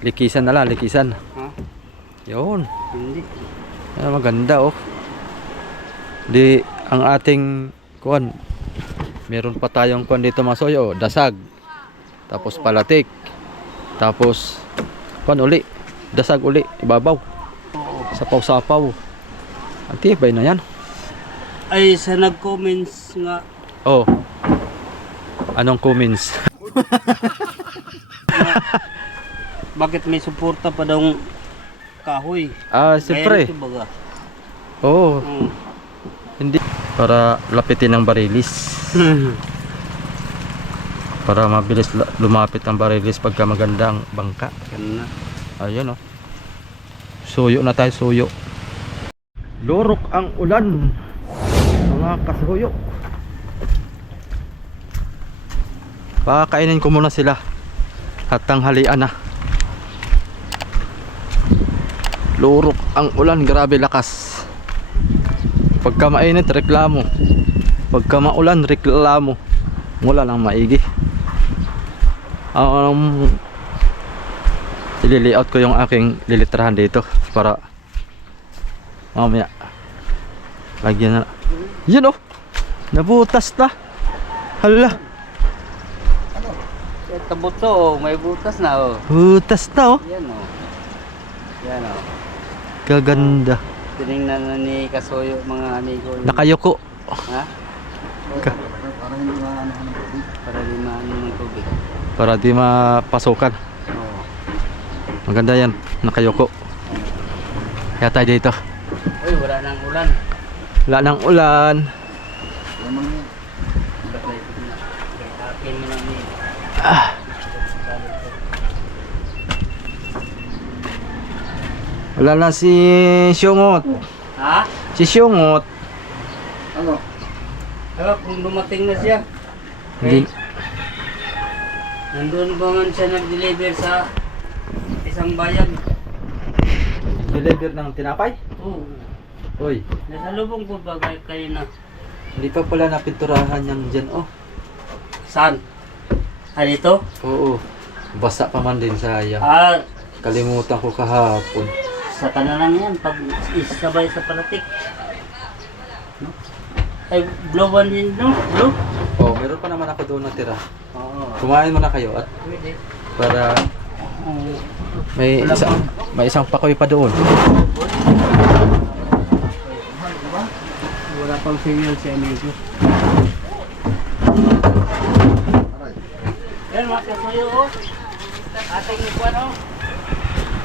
Likisan na lang, likisan. Ha? Yun. Hindi. Maganda oh. Di ang ating kuan. Meron pa tayong kuan dito masoyo, dasag. Tapos palatik. Tapos kuan uli. Dasag uli, ibabaw. Oo. Sapaw-sapaw. Ang tibay na yan. Ay, sa nag-comments nga, Oh. Anong comments? bakit may suporta pa daw kahoy? Siyempre. Kaya ito baga. Oo. Oo. Hindi. Para lapitin ang barilis. Para mabilis lumapit ang barilis pagka maganda ang bangka. Yan na. Ayun oh. Suyo na tayo, suyo. Lorok ang ulan. Mga kasuyo. Pakakainin ko muna sila. At tanghalian na. Lorok ang ulan, grabe lakas. Pagka mainit, reklamo. Pagka maulan, reklamo. Wala lang maigi. I-layout ko yung aking lilitrahan dito para mamaya lagyan na. Yan oh, nabutas na. Hala, Ito buto, oh. May butas na, oh. butas na oh. Yan, oh. Yan, oh. Kaganda. Tinignan na ni Kasoyo, mga amigo. Nakayuko. Ha? Para hindi maano ng tubig. Para hindi maano ng tubig. Para di mapasukan. Oo. Maganda yan, nakayuko. Kaya tayo dito. Uy, wala nang ulan. Wala nang ulan. Akin mo na ni. Wala na si Syungot. Ha? Si Syungot. Ano? Ewan kung dumating na siya. Hindi. Nandun ba man siya nag-deliver sa isang bayan? Deliver ng tinapay? Oo. Uy, Nasa lubong ko ba kayo na? hindi pa pala napinturahan yung dyan oh. Saan? Ah, dito? Oo. Basa pa man din sayang. Ah, Kalimutan ko kahapon. sa kanalang yan. Pag isabay sa palatik. No? Ay, blue one din, no? Blue? Oh, meron pa naman ako doon natira. Oo. Kumain muna kayo at Pwede. para Oo. may isang pakoy pa doon. Wala pang signal si amigo. Yan, mga Kasoyo, oh. Ating ikuan, oh.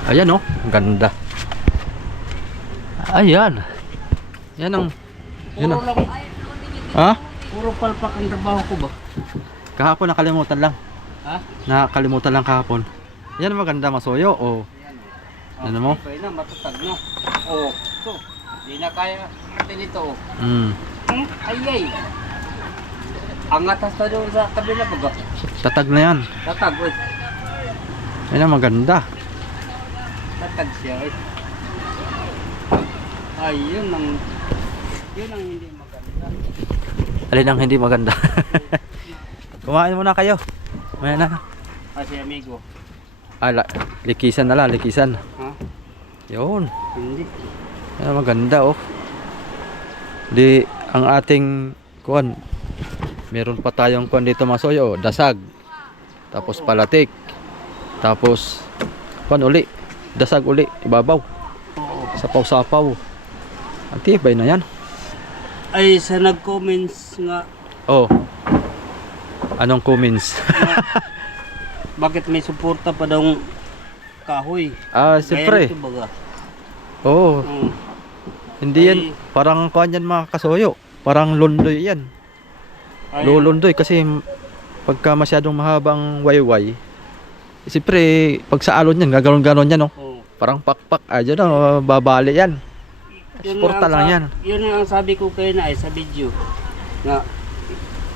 Ayan oh, ganda. Ayan. Yan ang Puro lang, ha? puro palpak ang trabaho ko ba? Kahapon nakalimutan lang. Ha? Nakalimutan lang kahapon. Yan maganda masoyo oh. Ano mo? Okay na, matatag na. Oh, ito. Hindi na kaya natin ito, oh. Ay, ay. Ang atas na doon sa kabila ba? Tatag na yan. Tatag, eh. Yan ang maganda. Tatag siya, eh. Ay, yun ang hindi maganda. Alin ang hindi maganda? Kumain muna kayo. Maya na. Kasi amigo. Likisan na lang, likisan. Ha? Yun. Hindi. Yan ang maganda oh. Di ang ating kuan. Meron pa tayong kuan dito masoyo, dasag. Tapos palatik. Tapos kuan uli. Dasag uli, ibabaw. Oo. Sapaw-sapaw. Ang tibay na yan. Ay, sa nag-comments nga, Oh. Anong comments? bakit may suporta pa daw kahoy? Siyempre. Kaya ito baga. Oo. Oo. Hindi yan parang kuan yan mga kasoyo. Parang lundoy yan. Ay, Lulundoy kasi pagka masyadong mahabang wayway. Siyempre, pag sa alon yan, gaganon-ganon yan oh. oo. Parang pakpak, dyan oh, babali yan. Yun Suporta nga lang ang yan. Yun ang sabi ko kayo na sa video. Nga,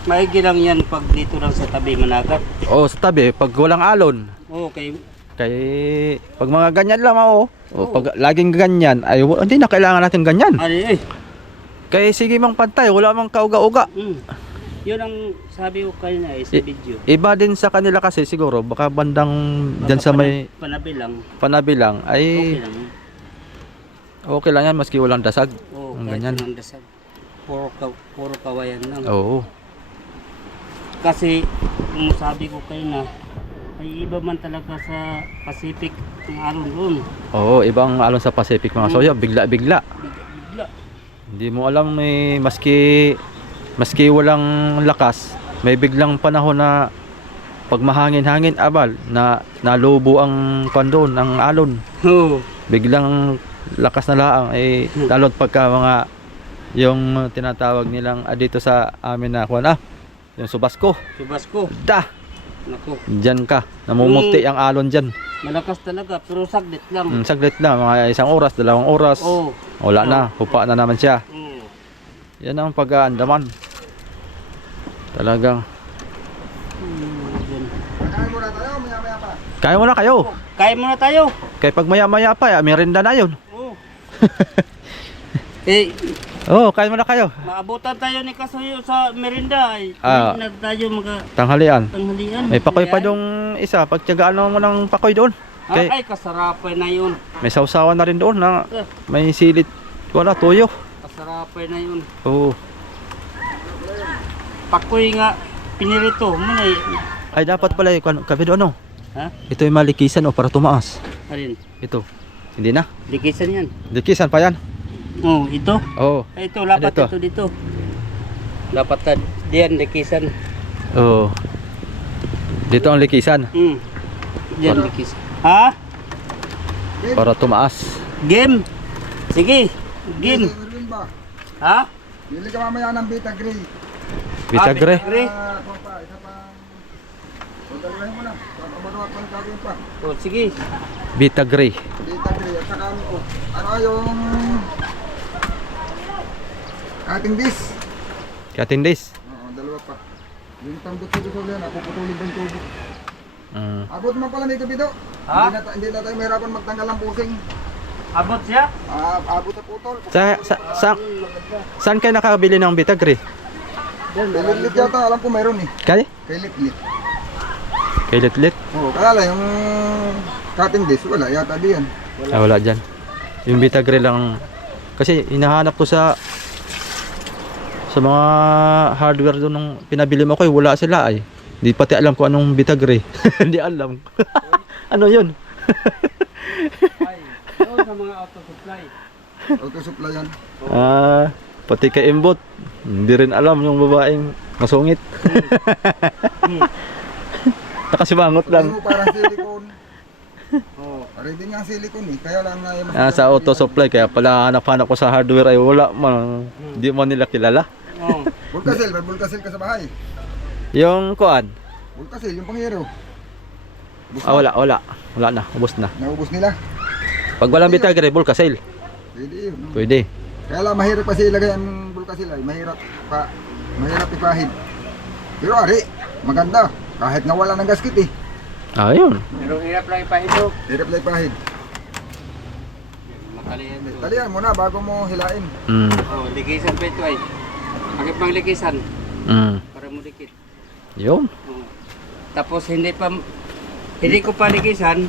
maigi lang yan pag dito lang sa tabi managat. Oh, sa tabi, pag walang alon. Okay. Kay pag mga ganyan lang oh. Pag laging ganyan, ay hindi na kailangan natin ganyan. Ay, ay. Kay sige mang pantay, wala mang kauga-uga. Yun ang sabi ko kanina sa video. Iba din sa kanila kasi siguro baka bandang dyan sa may Panabilang. Panabilang ay Okay lang. okay lang yan maski walang dasag. Oo, Ang kahit ganyan. walang dasag. Puro kawayan lang. Oo. Kasi kung sabi ko kanina, ay iba man talaga sa Pacific ng alon doon. Oo, ibang alon sa Pacific mga soyo, bigla-bigla. Bigla. Hindi mo alam may maski walang lakas, may biglang panahon na pag mahangin-hangin abal na nalubo ang kondon, ang alon. Oo. Biglang lakas na laang lalo't pagka mga yung tinatawag nilang dito sa amin na kuwan yung Subasco. Subasco. Da, Nako. diyan ka. Namumuti ang alon diyan. Malakas talaga pero saglit lang. Saglit lang, mga 1 oras, 2 oras. Oo. Wala na, hupa na naman siya. Oo. Yan ang pag-aandaman. Talagang Yun. kaya mo na kayo. Kain muna tayo. Kaya pag maya-maya pa, merienda na yun. Oo. Eh, Oo, kaya mo na kayo. maabutan tayo ni Kasuyo sa merinda. Ay, Ah. na tayo Tanghalian. tanghalian. May pakoy pa yung isa. Pagtiyagaan mo ng pakoy doon. Kay, Ay, kasarapay na yun. may sausawan na rin doon na Eh, may silit. Wala, tuyo. kasarapay na yun. Oo. Pakoy nga, pinirito. Muna eh. Ay, dapat pala yung kape doon, no? Ha? Ito yung malikisan, para tumaas. Alin? Ito. Hindi na. Likisan yan. Likisan pa yan. Oh, ito. Oo. Ay, ito, lapat Ano ito? ito dito. Dapat na diyan, likisan. Oo. Dito ang likisan. Diyan, likisan. Ha? Para tumaas. Game? Sige, game. Erwin ba? Ha? Bili ka mamaya ng Vita Gray. Bitagre. Gray. Kung pa, isa pa. Pagdalahin mo na. Pagkabaruak pang gagawin pa. Oh, sige. Bitagre. Vita Gray. At saka ano yung cutting disc. Katindis. Oo, dalawa pa. Yung tambot-tambot ulit na, puputulin ba yung tubo? Abot naman pala may gabi daw. Ha? Hindi na tayo mahirapan magtanggal ng pusing. Abot siya? Abot na putol. Saan kayo nakabili ng Bitagre? Kay Litlit yata, alam ko meron eh. Kay? Kay Litlit. Kay Litlit? Oo, kaya lang yung cutting disc, wala yata diyan. Wala dyan. Yung Bitagre lang. Kasi hinahanap ko sa mga hardware doon nung pinabili mo ko, wala sila ay. Hindi pati alam ko anong Bitagre. Hindi alam. Ano yun? Ay, doon sa mga auto supply. Auto supply yan. Pati kay Imbot. Hindi rin alam yung babaeng masungit. Nakasimangot lang. Ano, parang silicone. Oo, ready nga ang silicone eh. Kaya lang nga yung Sa auto supply, kaya pala hanap-hanap ko sa hardware ay wala man. Hindi mo nila kilala. Oh. Bulkasil, may bulkasil ka sa bahay. Yung kuan, Bulkasil, yung panghero. wala na, ubos na. Naubos nila. Pag walang Bitagre, Bulkasil. Pwede yun. Pwede. Kaya lang mahirap kasi ilagay ang bulkasil ay. Mahirap ipahid. Pero ari, maganda. Kahit nga wala ng gasket eh. Ayun. Pero hirap lang ipahito. Hirap lang ipahid. Matalian ito. Talian mo na bago mo hilain. Oh, likisan pa ito ay. Bakit pang likisan? Para mo dikit. Yun. Oh. Tapos hindi ko pa likisan,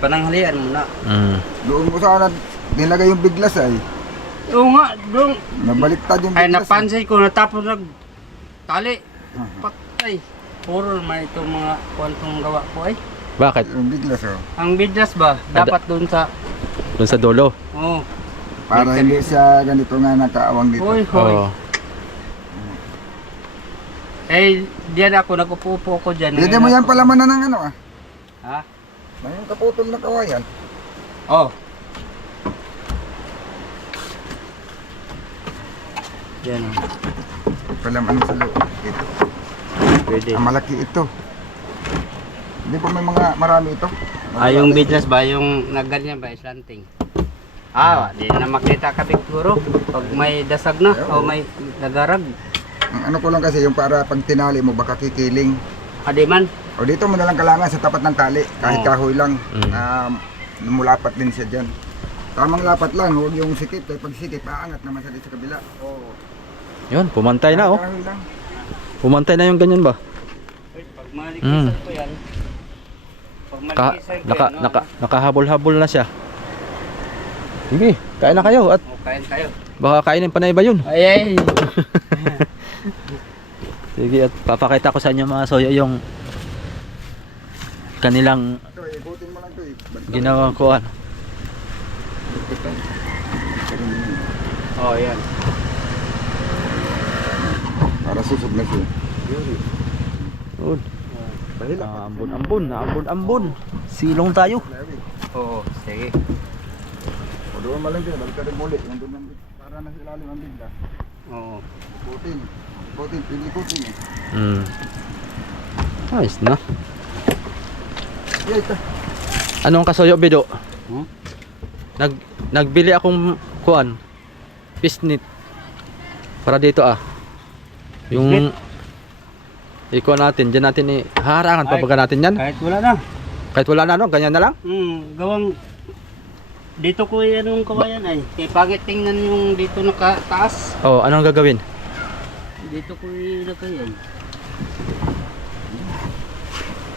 pananghalian muna. Doon ko sana nilagay yung biglas ay. Oo nga, doon. Nabaliktad yung Ay, biglas. napansin ko, natapos tali. Patay. Puro naman itong mga kwantong gawa ko ay. Bakit? Yung biglas oh. Ang bidlas ba? Dapat doon sa... Doon sa dulo. Oh. Para hindi siya ganito nga nakaawang dito. Hoy, hoy. Oo. Eh, diyan ako, nagpupupo ko dyan. Pwede mo yan palamanan ng ano ah. Ha? Yung kaputol na kawayan. Oh. Diyan. Palaman sa loob. Ito. Pwede. Ang malaki ito. Hindi po may mga marami ito. Yung bidlas ba? Yung nagganyan ba? Slanting. Di na makita ka siguro. Pag may dasag na o may nagarag. Ang ano ko lang kasi yung para pag tinali mo baka kikiling. Adi man. O dito mo na lang kailangan sa tapat ng tali. Kahit Oo. kahoy lang. Mulapat din siya dyan. Tamang lapat lang. Huwag yung sikip. Kaya pag sikip, aangat naman sa dito sa kabila. Yun, pumantay na oh. Kahoy lang. Pumantay na yung ganyan ba? Pag malikisan ko yan. Pag malikisan ko yan, no? Nakahabol-habol na siya. Sige, kain na kayo at O, kain tayo. baka kainin pa na iba yun. Ay. Sige, at papakita ko sa inyo mga soyo yung kanilang Ito, ikutin mo lang ito eh. ginawang kuan. Oh, yan. Para susog na siya. Yun. Bahila. Ambon. Silong tayo. Oo, sige. O doon malang din, balik ka rin muli. Nandun lang din. Para na sa ilalim ang bigla. Oo. Ikutin. Ikutin eh. Ayos na. Yeah, ito. Anong kasoyo, Bido? Hmm? Nagbili akong kuan. Pisnit. Para dito Yung ikuan natin, diyan natin harangan pa baga natin yan. Kahit wala na. Kahit wala na ganyan na lang. Gawang dito ko yung kawayan ay. Kaya pangit tingnan yung dito nakataas. Oh, anong gagawin? Dito ko ilagay ay.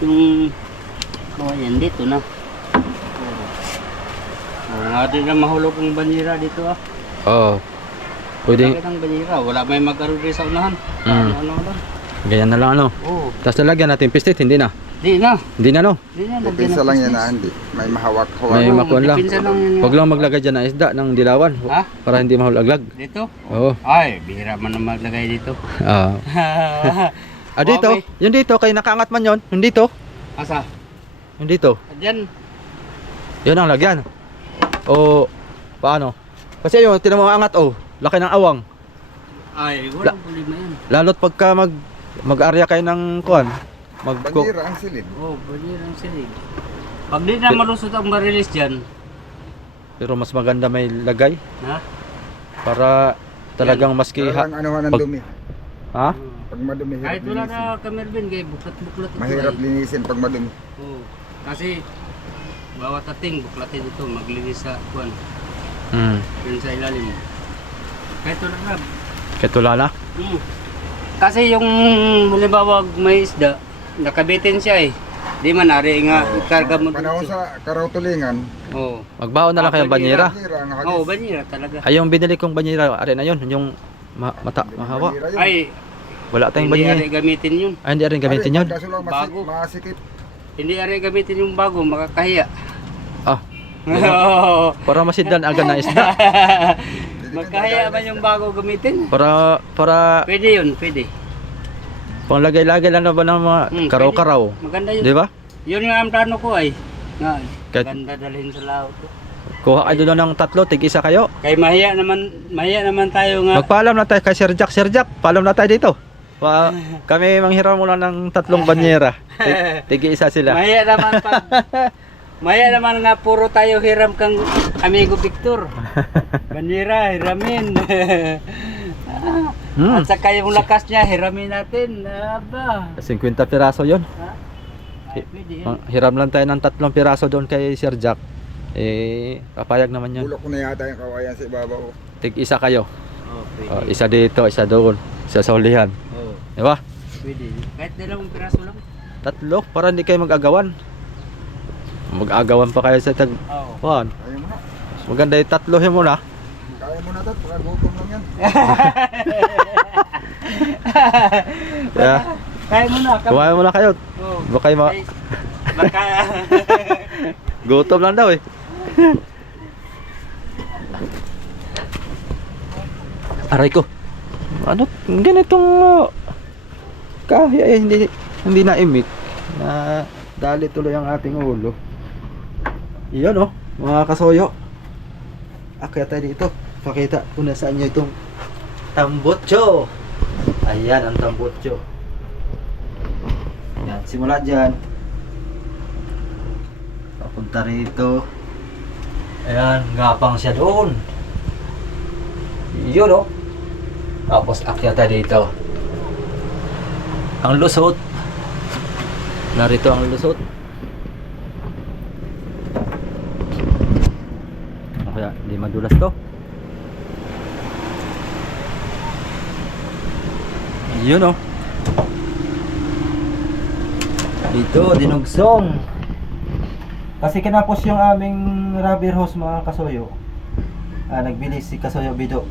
Yung kawayan dito na. Nga din na mahulog ang banira dito Oh. Pwede Bakit ang banira? Wala may mag-arugay sa unahan. Ano lang. ganyan na lang Oo. Tapos lalagyan natin pistit, hindi na. Di na. Hindi na no. Di na. Pipinsa lang yan na hindi. May mahawak-hawak. May makuan lang. Pinsa lang yun. Huwag lang maglagay dyan ng isda ng dilawan Ha? para hindi mahulaglag. Dito? Oo. Ay, bihira man na maglagay dito. Dito. Okay. Yung dito kay nakaangat man yon. Yung dito. Asa? Yung dito. Diyan. Yan ang lagyan. O paano? Kasi yun, tinan mo ang angat laki ng awang. Ay, walang problema yan. Lalo't pagka mag-area kayo ng kuan. Bandira ang silid. Oh, banira ang silig. Pag di na malusot ang marilis dyan, Pero mas maganda may lagay ha? para talagang maski Parang anuhan ng pag- dumi. ha? Pag madumi, hirap Kahit wala linisin. na kamerbin, kaya buklat-buklat ito. Mahirap ay. linisin pag madumi. Oo. Kasi, bawat ating buklatin ito, maglinis sa kuwan. Yun sa ilalim. Kahit wala na. Kahit wala na. Kasi yung halimbawa may isda, nakabitin siya eh. Di man ari nga ikarga mo Panahon dito. sa Karautulingan, Oo. Magbaon na lang kayo banyera. bandira ang hagis. Oo, banira talaga. Ay yung binili kong banyera, ari na yun, yung mahawa. Bandira yun. Ay, Wala tayong hindi banyera. ari gamitin yun. Ay hindi rin gamitin yun. Kaso lang Bago. masikip. Hindi ari gamitin yung bago, makakahiya. Ah, Oo. para masidlan agad na isda. Magkahiya ba yung bago gamitin? Para Pwede yun, pwede. panglagay-lagay lang na ba ng mga karaw-karaw. Maganda yun. Di ba? Yun nga ang plano ko ay. Nga, Kahit- ganda dalhin sa laot. Kuha kayo doon ng 3, tig-isa kayo. Kay mahiya naman tayo nga. Magpaalam na tayo kay Sir Jack. Sir Jack, paalam na tayo dito. Kami manghiram muna ng 3 banyera. Tig-isa sila. Mahiya naman pag Maya naman nga puro tayo hiram kang amigo Victor. Banira, hiramin. At saka yung lakas niya, hiramin natin. Aba. 50 piraso yon. Ha? Ay, pwede yan. Hiram lang tayo ng 3 piraso doon kay Sir Jack. Papayag naman yun. Bulok ko na yata yung kawayan sa ibabaw. Tig-isa kayo. Oh, pwede. Isa dito, isa doon. Isa sa hulihan. Oh, Di ba? pwede. Kahit 2 piraso lang. 3 para hindi kayo mag-agawan. Mag-agawan pa kayo sa tag... Oo. Juan. Kaya mo na. Maganda yung 3 mo na. Kaya mo na ito. Baka gutom lang yan. Kaya, Kaya mo na. kumain mo na kayo. Oh. Baka yung Ay, baka... gutom lang daw eh. Aray ko. Ano? Ganitong... kahya hindi na imik. Na dali tuloy ang ating ulo. Iyon mga kasoyo. Akyat tayo dito. Pakita ko na sa inyo itong tambutso. Ayan ang tambutso. Yan, simula dyan. Papunta rito. Ayan, ngapang siya doon. Yun Tapos akyat tayo dito. Ang lusot. Narito ang lusot. Kaya di madulas to. Yun Dito, dinugsong. Kasi kinapos yung aming rubber hose mga kasuyo. Nagbili si Kasuyo Bido.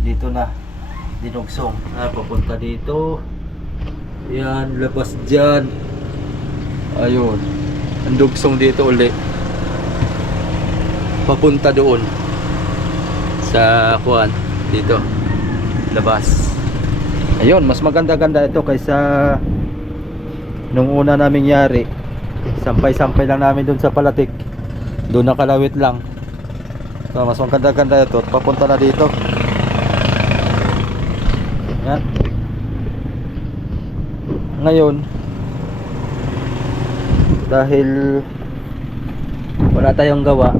Dito na, dinugsong. Papunta dito. Yan, labas dyan. Ayun. Ang dugsong dito uli. Papunta doon. Sa kuan. Dito. Labas. Ayun, mas maganda-ganda ito kaysa nung una naming yari. Sampay-sampay lang namin doon sa Palatik. Doon nakalawit lang. So, mas maganda-ganda ito. Papunta na dito. Yan. Ngayon, dahil wala tayong gawa,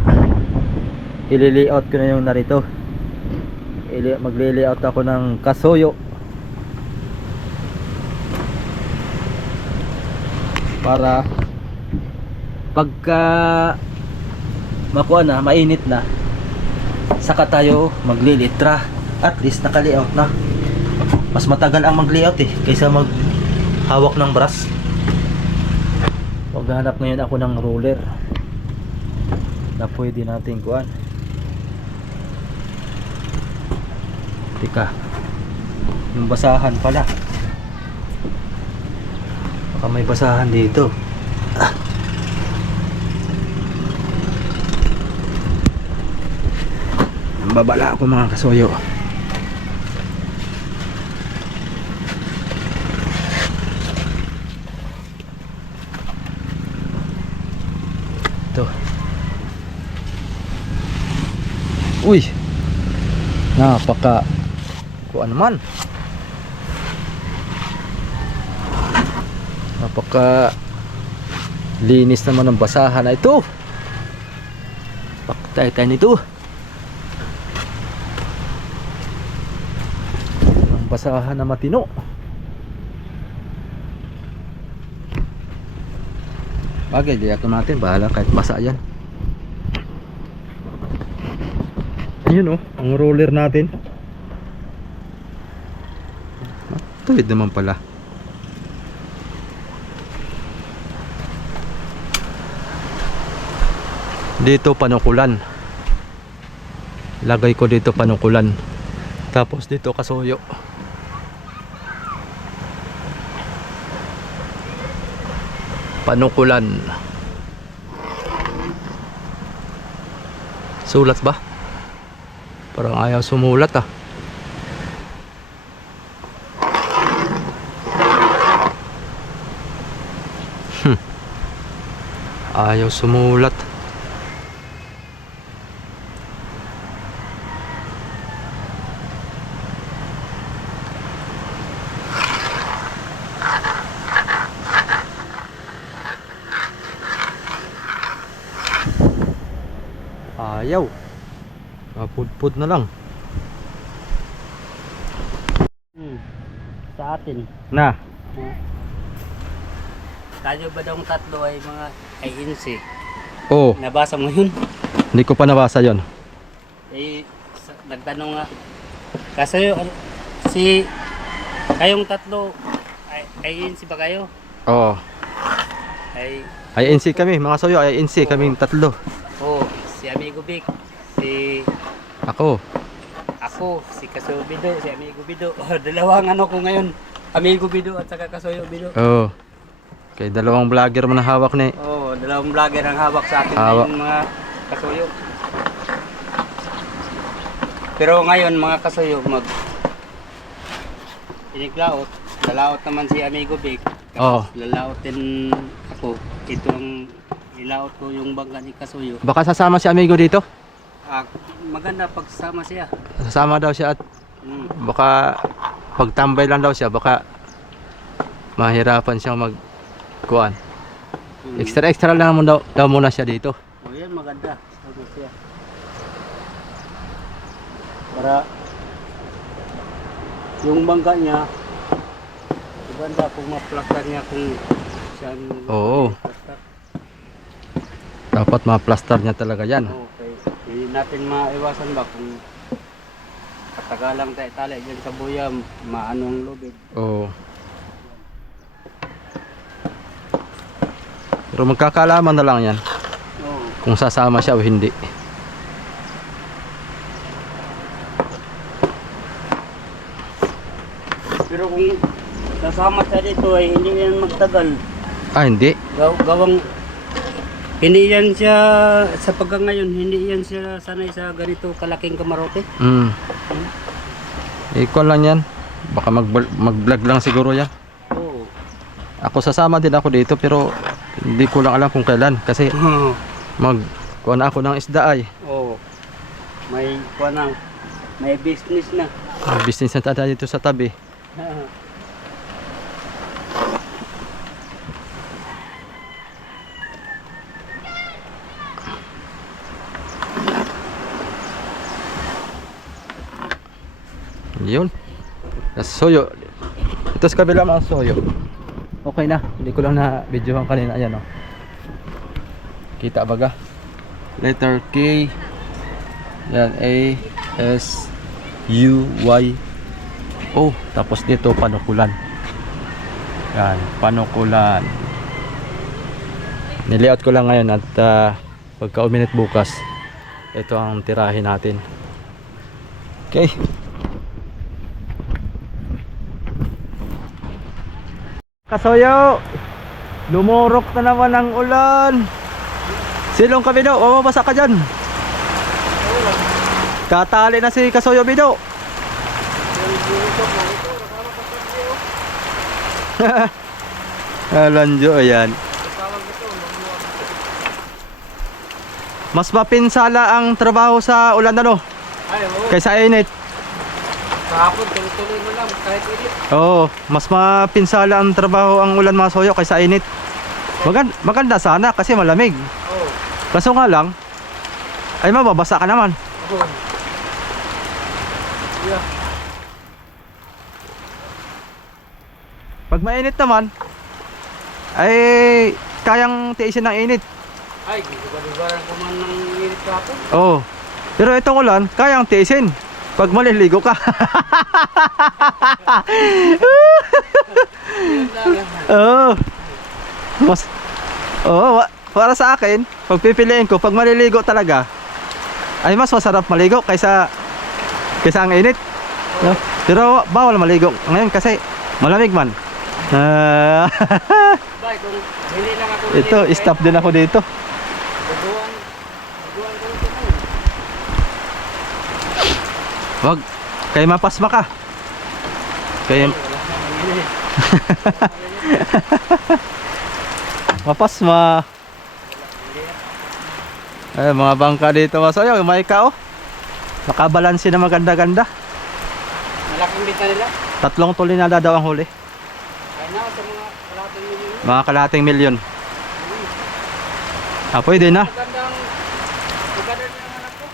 i-layout ko na yung narito. Magli-layout ako ng Kasuyo para pagka makuha na, mainit na, saka tayo maglilitra. At least naka-layout na. Mas matagal ang mag-layout kaysa maghawak ng brush. Maghanap ngayon ako ng roller na pwede natin kuhan. Tika, yung basahan pala, baka may basahan dito. Babala ako mga kasuyo. Ito. Uy, napaka kuan naman. Napaka linis naman ng basahan na ito. Paktay tayo nito. Ang basahan na matino. Bagay, liyato natin. Bahala kahit basa yan. Ayun ang roller natin. Tuwid naman pala. Dito panukulan. Lagay ko dito panukulan. Tapos dito kasuyo. Panukulan. Sulat ba? Parang ayaw sumulat Ayaw sumulat. Ayaw. Mapudpud na lang. Sa atin. Na. Tayo ba daw tatlo ay mga INC? Oh, Nabasa mo yun? hindi ko pa nabasa yon. Nagtanong nga. Kasi si kayong tatlo ay INC ba kayo? Oo. Ay INC kami, mga soyo, INC kaming tatlo. si Amigo Vic, si Ako. si Kasuyo Bido, si Amigo Bido. Dalawang ano ko ngayon. Amigo Bido at saka Kasuyo Bido. Oo. Kay dalawang vlogger mo na hawak ni. Dalawang vlogger ang hawak sa akin Hawak. ngayon mga kasuyo. Pero ngayon mga kasuyo iniglaot. Lalaot naman si Amigo Vic. Oo. Lalaot din ako. Ito ang ilaot ko yung bangka ni Kasuyo. Baka sasama si Amigo dito? Maganda pagsama siya. Sasama daw siya at baka pagtambay lang daw siya, baka mahirapan siyang magkuhan. Extra lang naman daw muna siya dito. Yan maganda. Sama siya. Para yung bangka niya maganda kung ma-plaster niya kung saan. Oo. Dapat ma-plaster niya talaga yan. Okay. Hindi natin maiwasan ba kung katagalang tayo dyan sa buya, maano ang lubid. Oo. Pero magkakaalaman na lang yan Oo. kung sasama siya o hindi. Pero kung sasama siya dito ay hindi yan magtagal. Ah, hindi. Gawang hindi yan siya sa pagka ngayon, hindi yan siya sanay sa ganito kalaking kamarote. Ikaw lang yan. Baka mag-vlog lang siguro yan. Oo. Ako sasama din ako dito pero hindi ko lang alam kung kailan kasi kuha na ako ng isda ay. Oo. May kuwanang, may business na. May business na tayo dito sa tabi. Yun. Soyo. Ito sa kabila mga soyo. Okay na. Hindi ko lang na videohan kanina. Ayan o. Kita baga. Letter K. Yan. A. S. U. Y. O. Tapos dito panukulan. Yan. Panukulan. Nilayout ko lang ngayon at pagka uminit bukas ito ang tirahin natin. Okay. Kasoyo, lumurok na naman ang ulan. Silong ka, Bido, mababasa ka dyan. Katali na si Kasoyo, Bido. Alanjo, ayan. Mas mapinsala ang trabaho sa ulan ano, Ay, oo. kaysa init. Kahapon, tuloy-tuloy mo lang kahit init. Oo, mas mapinsala ang trabaho ang ulan mga soyo kaysa init. Maganda sana kasi malamig. Oo. Kaso nga lang, ay mababasa ka naman. Oo. Yeah. Pag mainit naman, ay kayang tiisin ng init. Ay, gugubaran ko man ng init kahapon. Oo. Pero itong ulan, kayang tiisin. Pag maliligo ka. Oo. Mas para sa akin, pag pipiliin ko, pag maliligo talaga, ay mas masarap maligo kaysa ang init. No? Pero bawal maligo ngayon kasi malamig man. Bay, kung hindi lang ako Ito, stop din ako dito. Duduan ko ito mo. Wag, kay mapasma ka. Kay mapasma. Ay, mga bangka dito masoyo, may ka oh. Nakabalansi na maganda-ganda. Malaking bita nila. 3 tulinada daw ang huli. Ay na, sa mga kalating milyon. Mga kalating milyon. Ah, pwede na. Magandang ng anak ko.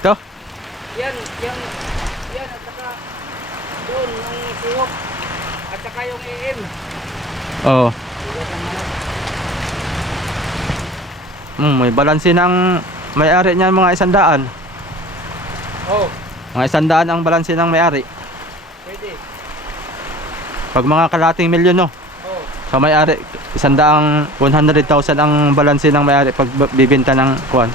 Ito. Yan, at saka doon, yung sihok. At saka yung AM. Oo. Yan ang manok. May balansi ng may-ari niyan mga 100. Oh, Mga 100 ang balansi ng may-ari. pwede. Pag mga kalating milyon no. Oh, Sa may-ari, 100,000 ang balansi ng may-ari pag bibenta ng kuwan.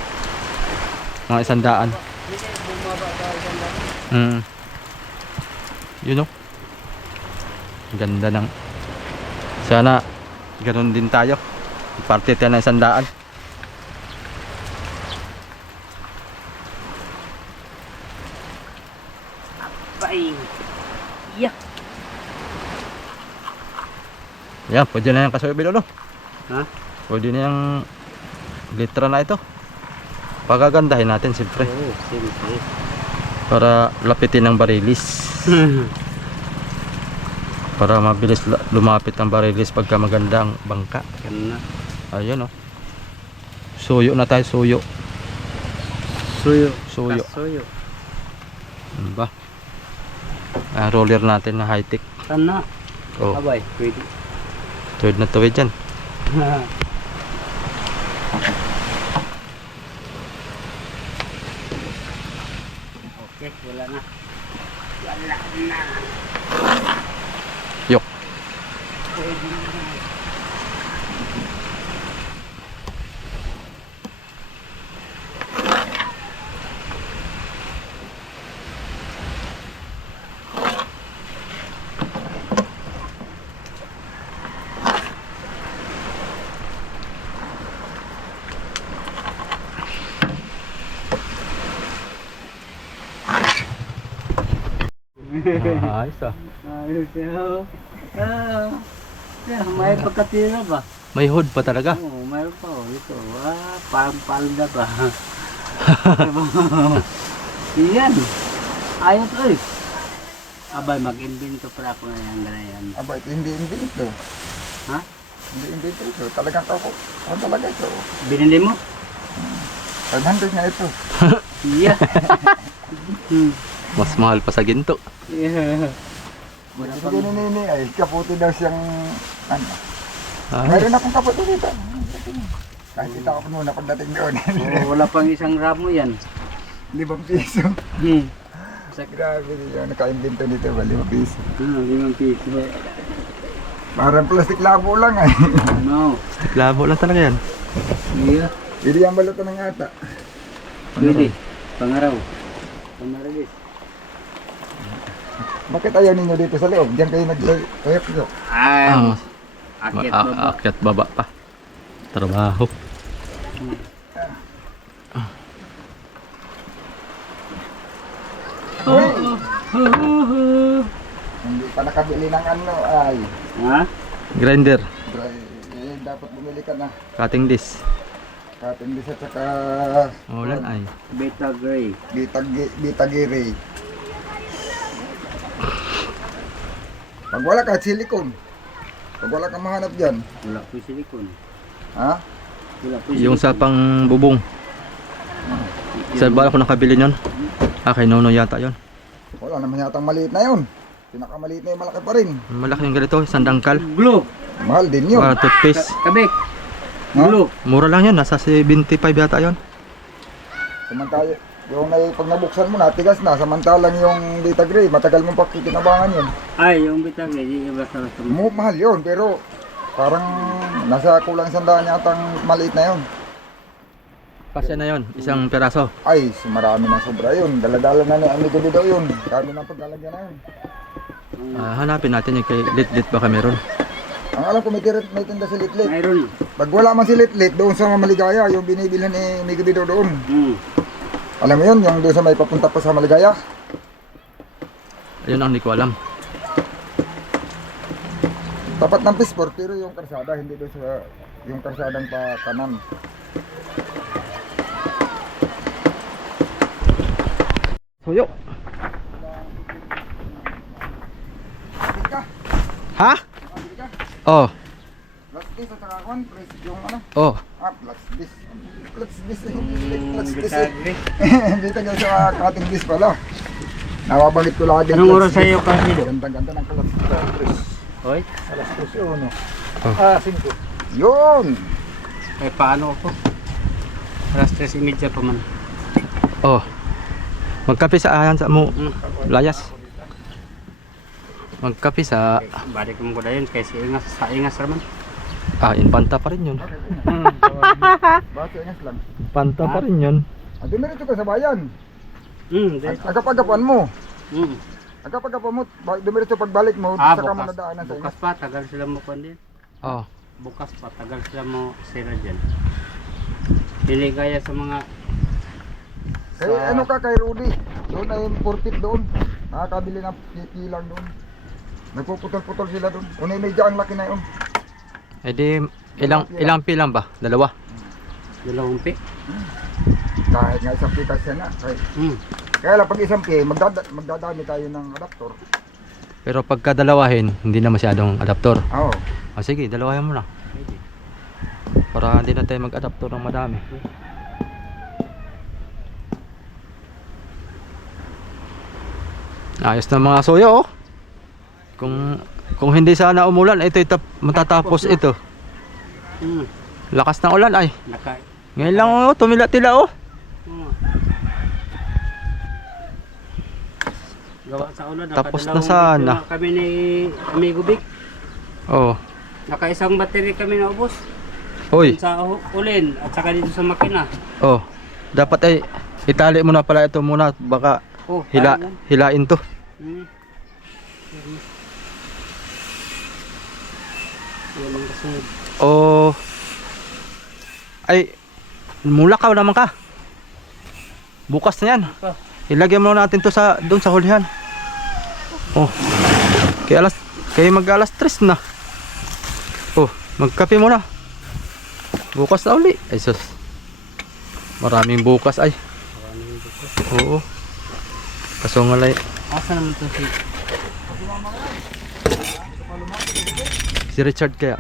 Mga 100. hindi bumaba sa isang dami. You know. Ganda ng. Sana ganun din tayo. Parte tayo ng 100. Bye. Yeah. Yan, pwede na yung Kasoyo Bido no. Ha? Pwede na yung litra na ito. Pagagandahin natin siyempre. Oo, siyempre. Para lapitin ng barilis. Para mabilis lumapit ang barilis pagka maganda ang bangka. Yan na. Ayun oh. Suyo na tayo, suyo. Suyo. Suyo. Suyo. Ano ba? Roller natin na high-tech. Sana. Oh, Abay, pwede. tuwid na tuwid yan. Okay, wala na. Wala na. Yok. Pwede na. Ayos ah. Ayos yun. May pagkatira ba? May hood pa talaga. Oo, mayroon pa oh. Ito. Parang palda ba? Iyan. Ayos eh. Abay, mag-invento para ako ngayon ganayan. Aba, ito hindi ito. Ha? Hindi ito. Talagang ako. Ano talaga ito? Binili mo? 500 nga ito. Iya. Mas mahal pa sa ginto. Yeah. Wala Hindi pang... nini ay kaputi daw siyang ano. Ay, Mayroon akong kaputi dito. Kahit kita ako muna pagdating doon. Wala pang isang ramo yan. 5 piso. Grabe yun. Naka-invento dito ba? 5 piso. 5 piso. Parang plastic labo lang ay. No. labo lang talaga yan. Iya. Hindi yan balot ng ata. Pwede. Pangaraw. Pangaralis. Bakit ayaw ninyo dito sa loob? Diyan kayo nag-toyok dito. Ay. Ah. Akit ba ba? Akyat baba pa. Trabaho. Hindi pa nakabili ng ano ay. Ha? Grinder. Dapat bumili ka na. Cutting disc. Kating bisa at saka Ulan ay. Beta gray. bitagiri. Pag wala ka, silicone. Pag wala kang mahanap dyan. Wala po silikon. Ha? Wala po Yung sa pang bubong. Sa bala ko nakabili nun. Kay Nono yata yon. Wala naman yatang maliit na yun. Pinakamaliit na yung malaki pa rin. Malaki yung ganito, isang dangkal. Glue. Mahal din yun. Para toothpaste. Kabik. Ha? Glue. Mura lang yun, nasa 75 yata yon. Samantala, yung pag nabuksan mo na, tigas na. Samantalang yung Beta Gray, matagal mong pakikinabangan yun. Ay, yung beta gray. Di iba sa Mahal yun, pero parang nasa kulang 100 yatang maliit na yun. Pasya na yon, isang peraso. Ay, marami na sobra yun. Daladala na ni Amigo Dido yun. Kami na paglalagyan na yun. Hanapin natin yung kay Lit-Lit baka meron. Ang alam ko may tinda si Litlit. Mayroon. Pag wala man si Litlit, doon sa Maligaya, yung binibilhan ni Amigo Dido doon. Alam mo yun, yung doon sa may papunta pa sa Maligaya. Ayun ang hindi ko alam. Tapat ng Pisport, pero yung karsada, hindi doon sa yung karsadang pa kanan. Suyo. Kapit ka? Ha? Kapit ka? Oh. Last days at saka kwan, press yung ano? Oh. Last days. Last days. Last days. Beta gray. Dito nga sa cutting days pala. Nawabanggit ko lagi. Anong oras sa'yo kasi? Ganda-ganda ng kalat sa press. Hoy. Alas 3 yun, no? Oh. 5. Yun! Ay, paano ako? Alas 3:30 pa man. Oh. Magkape sa ayan sa mo. Layas. Magkape sa Balik mo ko na yun kasi ingas raman. Infanta pa rin yun. Bakit ingas lang? Infanta pa rin yun. Dumiretso ka sa bayan. Agap-agapan mo. Agap-agapan mo. Dumiretso pagbalik mo. Saka mo Bukas. nadaanan sa Bukas ingas. pa, tagal sila mo pa din. Oh. Bukas pa, tagal sila mo sira dyan. Hindi kaya sa mga... Kaya ano ka kay Rudy? Doon ay purpit doon. Nakakabili ng kikilang doon. Nagpuputol-putol sila doon. Unay medyo ang laki na yun. Eh di, ilang pilang ba? Dalawa? 2 pi. Kahit nga isang pitas yan na. Kaya lang pag isang pi, magdadami tayo ng adaptor. Pero pagka dalawahin, hindi na masyadong adaptor. Oo. Sige, dalawahin mo na. Para hindi na tayo mag-adaptor ng madami. Ayos na mga soyo oh. Kung hindi sana umulan, ito matatapos ito. Lakas ng ulan ay. Ngayon lang oh, tumila-tila oh. Gawa sa ulan. Tapos na sana. Kami ni Amigo Vic. Oh. Nakaisang battery kami na ubos. Hoy. Sa ulin at saka dito sa makina. Oh. Dapat ay itali mo na pala ito muna baka hilain to. Yan ang kasunod. Oh. Ay mulakaw naman ka. Bukas na yan. Ilagyan mo natin to sa doon sa hulihan. Oh. Kaya mag-alas 3 na. Oh, magkape muna. Bukas na uli. Ay sus. Maraming bukas ay. Oo. Kaso nga lang. Asa naman to Si Richard kaya.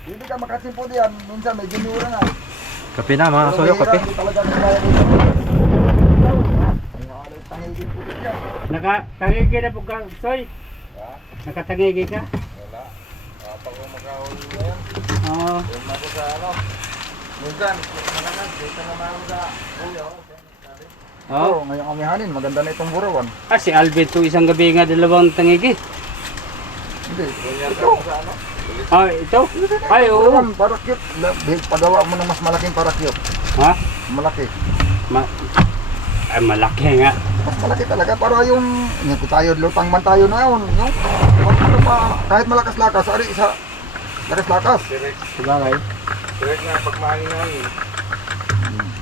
Hindi ka makasimpo diyan, minsan may ginura na. Kape na mga soyo, kape. Nakatangigi na po ka, Soy? Nakatangigi ka? Wala. Kapag ko mag-ahon ngayon, Oo. yung ako sa ano, minsan, dito naman ako sa uyo. Oo. Ngayong amihanin, maganda na itong burawan. Ah, si Alvin to isang gabi nga dalawang tangigi. Hindi, ito. Ah, ito? Ay, oo. Burawan, para cute. Pagawa mo ng mas malaking para cute. Ha? Malaki. Ay, malaki nga. Mas malaki talaga para yung tayo lutang man tayo na yun. Yung ano pa, kahit malakas-lakas, ari sa lakas-lakas. Sabagay. Direct na pagmahingin.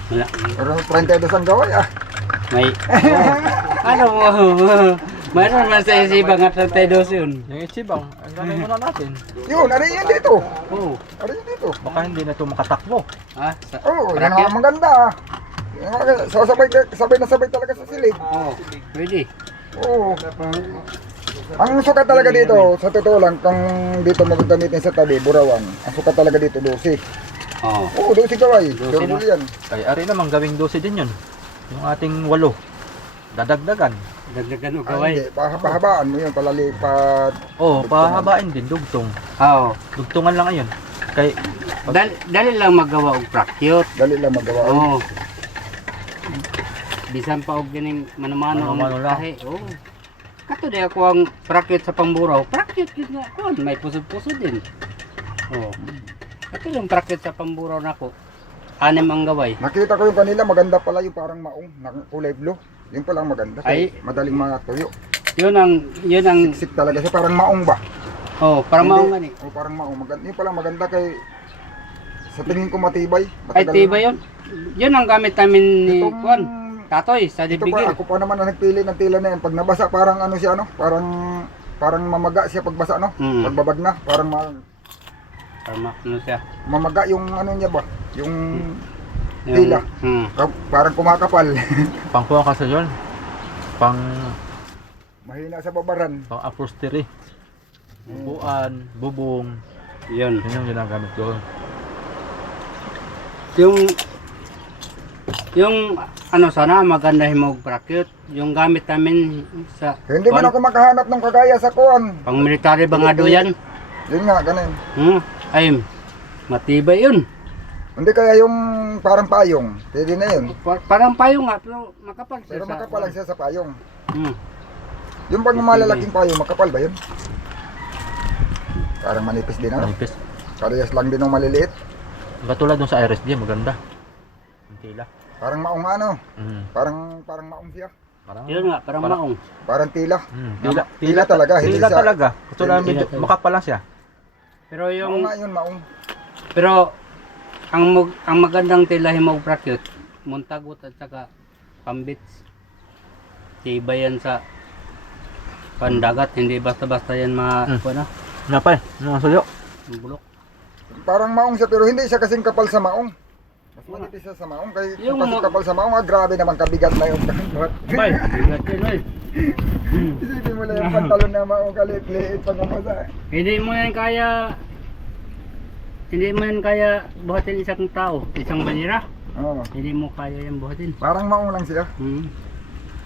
Wala. Pero 32 ang gaway ah. May... ano mo? Mayroon man sa isibang at 32 yun. Yung ichibang, ang gano'n muna natin. Yun, ari yun dito. Oo. Ari yun dito. Baka hindi na ito makatakbo. Ah, Oo, yan ang maganda ah. Yan nga, sabay na sabay talaga sa silig. Oo. Pwede. Oo. Ang sukat talaga dito, sa totoo lang, kung dito magagamitin sa tabi, burawan, ang sukat talaga dito 12. Oo. Oo, 12 gaway. 12 Pero na. yan. Ay, ari naman gawing 12 din yun. Yung ating 8. Dadagdagan. Dagdagan o Ay, gaway. hindi, pahabaan mo yun, palalipat. Oo, pahabain din, dugtong. Oo. Dugtungan lang ngayon. Kay, Dali lang magawa og prakyot. Dali lang magawa. Oo. Bisan pa og ganing manamano Manamano lang. tahi. Oo. Kato di ako ang prakyot sa pamburaw. Prakyot yun nga kon, may pusod-pusod din. Oo. Kato yung prakyot sa pamburaw nako. Anim ang gaway. Nakita ko yung kanila, maganda pala yung parang maong, kulay blue. Yun pala ang maganda. Ay. Madaling matuyo. Yun ang Siksik talaga siya, parang maong ba? oh, para Hindi. maungan eh. O parang maong. Maganda. Yun pala maganda kay, sa tingin ko matibay. Ay Matagal tiba na. yun. Yun ang gamit namin ni Itong- Juan. Tatoy sa Ito pa, dibigil. ako pa naman ang nagpili ng tila na yan. Pag nabasa, parang ano siya, ano? Parang mamaga siya pagbasa, no? Mm. Pagbabad na, parang Para ano siya. mamaga yung ano niya ba? Yung tila. Hmm. Parang kumakapal. pangkuha ka sa yun. Pang Mahina sa babaran. upholstery. Bubuan, bubong. Yun. Yun yung ginagamit doon. Yung ano sana maganda himog bracket. Yung gamit namin sa Hindi man ako makahanap ng kagaya sa kuwan. pang military bangado yan. Yun nga, ganun. Ay matibay yun. Hindi kaya yung parang payong. Pwede na yun. Parang payong nga pero makapal siya. Pero makapal lang siya sa payong. Hmm. Yung pag malalaking payong, makapal ba yun? Parang manipis din ano? Manipis. Karayas lang din ng maliliit. Katulad dun sa RSD, maganda. Ang tila. Parang maong ano. Mm. Parang maong siya. Parang, Yun nga, parang maong. Parang tila. Tila talaga, hindi Tila siya- talaga. Katulad Tila medyo talaga. makapal lang siya. Pero Maong yung nga yun, maong. pero ang magandang tila himog bracket, muntagot at saka pambits. Tibay yan sa pandagat, hindi basta-basta yan ano, Napay, mga suyo. bulok. Parang maong siya, pero hindi siya kasing kapal sa maong. Mas manipis siya sa maong. Kaya Yung kung kasi ma- kapal sa maong, grabe naman kabigat na yung Bay, bigat yun oy. Isipin mo lang yung pantalon na maong kalit-liit pag umasa. Hindi mo yan kaya buhatin isang tao, isang banira. Oo. Hindi mo kaya yan buhatin. Parang maong lang siya. Hmm.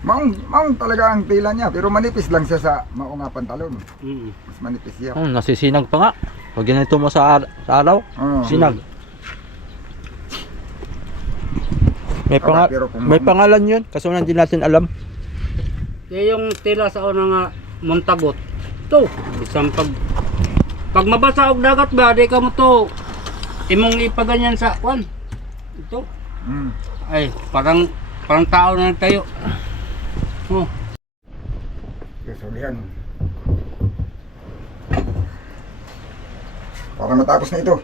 Maong talaga ang tila niya, pero manipis lang siya sa maong nga pantalon. Hmm. Mas manipis siya. Nasisinag pa nga. Pag ginito mo sa araw, Oo. sinag. Pero kung- May pangalan yun, kaso hindi natin alam. Kaya yung tila sa una nga muntagot. To, isang pag mabasa og dagat ba, di ka mo to imong ipaganyan sa kwan. Ito. Mm. Ay, parang tao na tayo. Oh. Kasulihan. Para matapos na ito.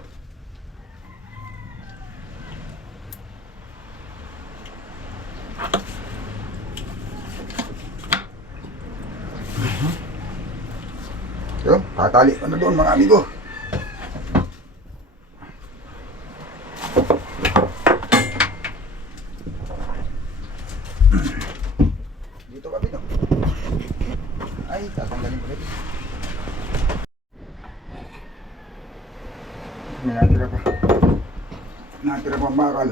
tali ko na doon mga amigo. Dito ka, Pino. Ay, tatanggalin ko rin. May natira pa. Natira pa ang bakal.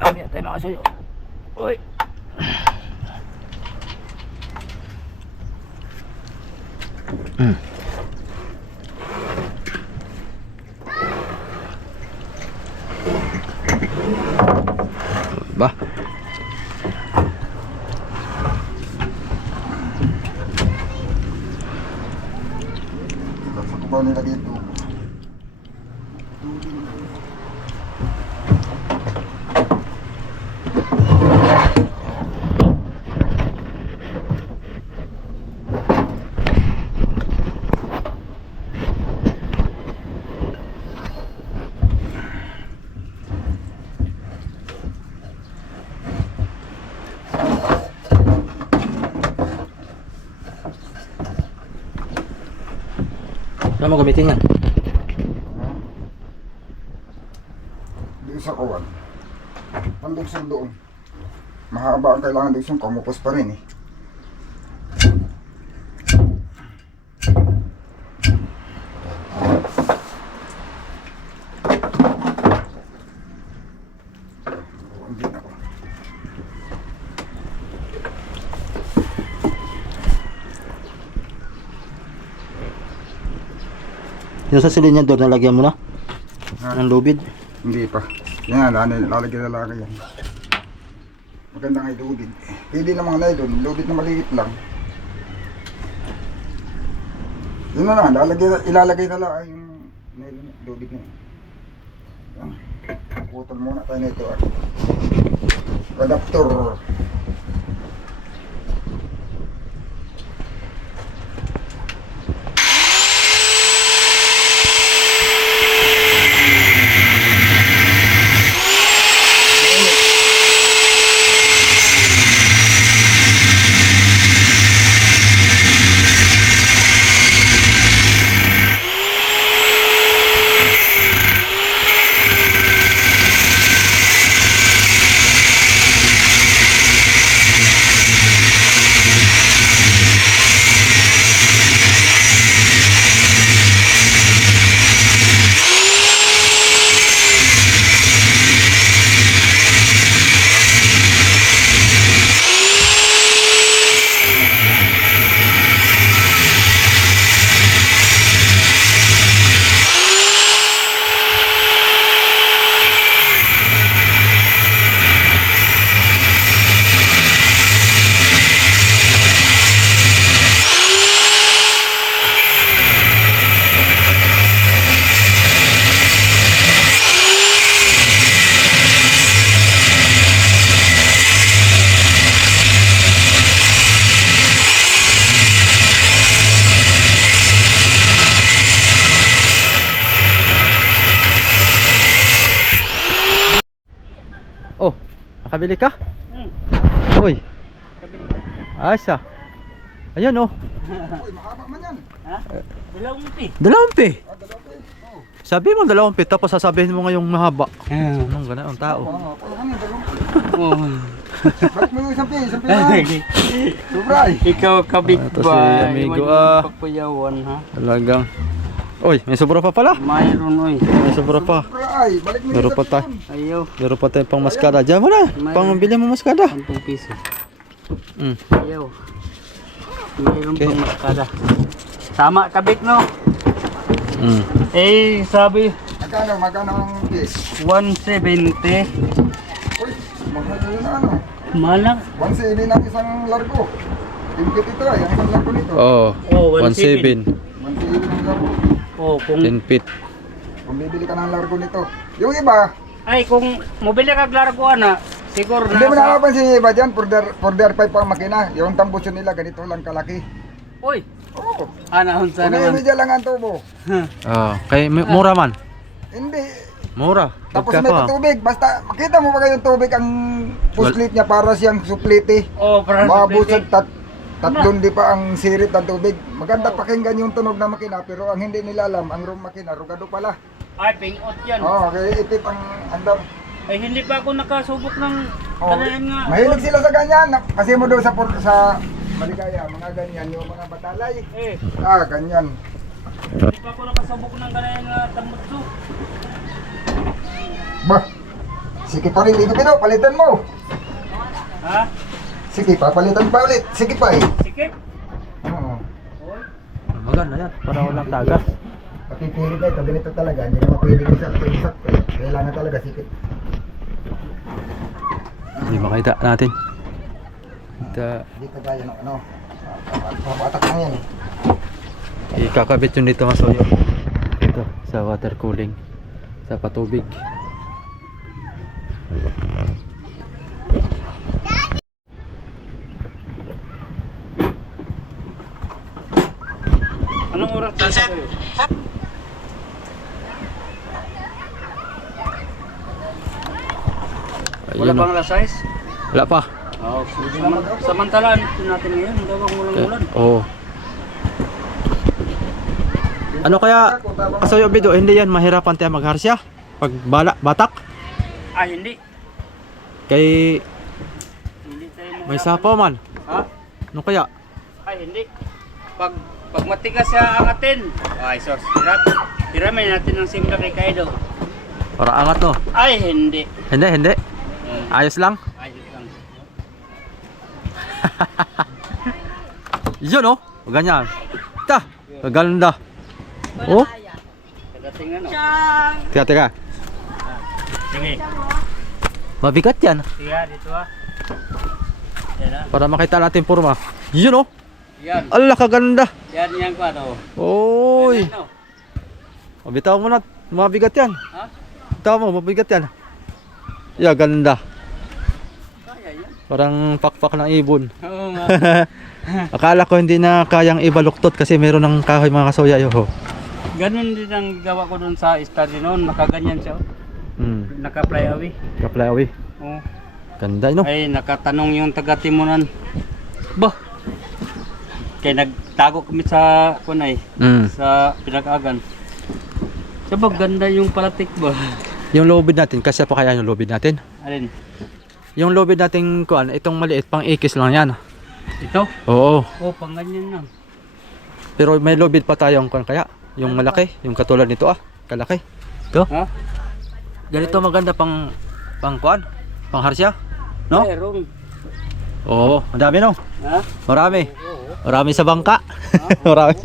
Kami tayo mga suyo. Uy. Ba? Sa kubaw nila dito. Saan mo gamitin yan? Doon sa kawan. Pandugsong doon. Mahaba ang kailangan dugsong, kamupos pa rin eh. Hindi na ako. Yung sa silinyador, nalagyan mo na? Ha? Ng lubid? Hindi pa. Yan, lalagyan na lang yan. Maganda nga ilubid. Pwede na mga nylon, lubid na maliit lang. Yun na lang, ilalagay na lang yung nylon, lubid na yun. Yan. Putol muna tayo nito. Adapter. Oh, nakabili ka? Uy. Asa? Ayan oh. Uy, mahaba man yan. Ha? Dalawang pi. Dalawang pi. Dalawa ko eh. Oh. Sabi mo dalawang pi, tapos sasabihin mo ngayong mahaba. Anong gana ang tao? Dalawang pi. Oh. Bakit mo yung isang pi lang. Sobra eh. Ikaw kabig Ito si ba? amigo, ah. Papayawan ha. Talagang. Uy, may sobra pa pala. Mayroon oy. May sobra pa. Sobra ay. Balik mo yung Meron pa isang tayo. pi. Ayaw. Meron pa tayong pang maskada. Diyan mo na. Pang bili mo maskada. 10 piso. Mm. Ayaw. Mayroon Okay. pang maskada. Tama kabig no. Mm. Eh sabi Magkano ang pi? 170. Uy, mahal na yun na ano. Malang. 170 ang isang largo. Timpit ito ay, ang isang largo nito. Oh, Oh, 1.7. 1,700 ang largo. Oh, kung 10 feet. Kung bibili ka ng largo nito. Yung iba, ay kung mobile ka largo na, siguro hindi mo nasa. nakapansin yung iba dyan, for their pipe ang makina. Yung tambutso nila, ganito lang kalaki. Uy, Oo. anahon sa Kung naman. medya lang ang tubo. Oh, kay mura man. Hindi. Mura. Tapos Pagka may pa. tubig. Basta, makita mo ba kayong tubig ang puslit niya para siyang suplite. Oh, para Mabusog tatlong di pa ang sirit ng tubig. Maganda pakinggan yung tunog ng makina pero ang hindi nila alam, ang room makina, rugado pala. Ay, pingot yan. Oo, kaya ipip ang andam. Ay, hindi pa ako nakasubok ng Oh, kanayan nga. mahilig sila sa ganyan. Kasi mo doon sa Maligaya, mga ganyan, yung mga batalay. Eh, Ganyan. hindi pa ako nakasubok ng kanayan nga tamutso. Bah, sige pa rin, Ligo Pino, palitan mo. Ha? Sige pa, palitan pa ulit. Sige pa eh. Sikip? Oo. Oy. Maganda yan. Para walang tagas. Papipili ka ito, ganito talaga. Hindi na mapili ko sa sakto. Kailangan talaga sikip. Hindi makita natin. Hindi ka gaya ng ano. Papatak lang yan eh. Ikakabit yun dito masoyo. Ito, sa water cooling. Sa patubig. Anong oras na kayo? Wala Ayun, bang alas 6? wala pa. Oo, samantalaan ito natin ngayon. Gawang ulang-ulan. Oo. Ano kaya, Masoyo Bido, hindi yan mahirapan tayo magharsya? Pag batak? Ah, hindi. Kay Hindi tayo may sapaw man. Ha? Ano kaya? Ay, hindi. Pag matigas siya angatin. Ay, sos. Hiramin natin ng simple kay Kaido. Para angat no? Ay, hindi. Hindi. Ayos lang. Ayos lang. Yun oh. Ganyan. Ta. Maganda. Oh. Tagating ano. Teka. Sige. Mabigat yan. Sige, dito ah. Yan ah. Para makita natin forma. Yun oh. Yan. Allah kaganda. Yan yan ko ano. Oy. Ano? Bitaw mo na. Mabigat yan. Ha? Bitaw mo. Mabigat yan. Yeah, ganda. Kaya yan. Parang pakpak ng ibon. Oo nga. Akala ko hindi na kayang ibaluktot kasi meron ng kahoy mga kasoya yo. Ganun din ang gawa ko dun sa study noon. Nakaganyan siya. Naka-fly away. Kaplay away. Oo. Ganda no? Ay, nakatanong yung taga-Timunan. Bah! Kaya nagtago kami sa kunay. Sa pinag-agan. Sabag ganda yung palatik ba? Yung lobid natin, kasi pa kaya yung lobid natin? Alin? Yung lobid natin kuan, itong maliit pang ikis lang yan. Ito? Oo. Oh, pang ganyan lang. Pero may lobid pa tayong kuan kaya, yung malaki, yung katulad nito kalaki. Ito. Ha? Ganito maganda pang kuan, pang harsya. No? Mayroon. Oo, madami no. Ha? Marami. Oo. Marami sa bangka. Marami.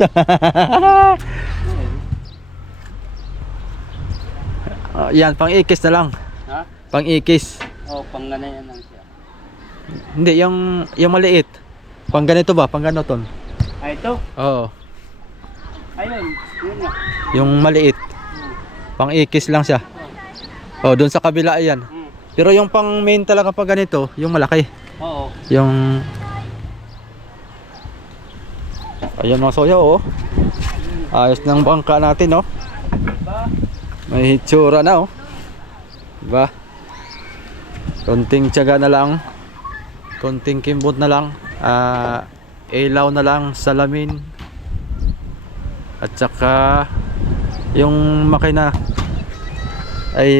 Yan, pang ikis na lang. Ha? Pang ikis. Oh, pang ganyan lang siya. Hindi, yung maliit. Pang ganito ba? Pang ganoton. Ah, ito? Oo. Ayun. Yun na. Yung maliit. Pang ikis lang siya. Oh, doon sa kabila ayan. Pero yung pang main talaga pag ganito, yung malaki. Oo. Yung ayan mga soya oh. Ayos ng bangka natin oh. Ba? May hitsura na oh. Diba? Konting tiyaga na lang. Konting kimbot na lang. Ilaw na lang, salamin. At saka yung makina ay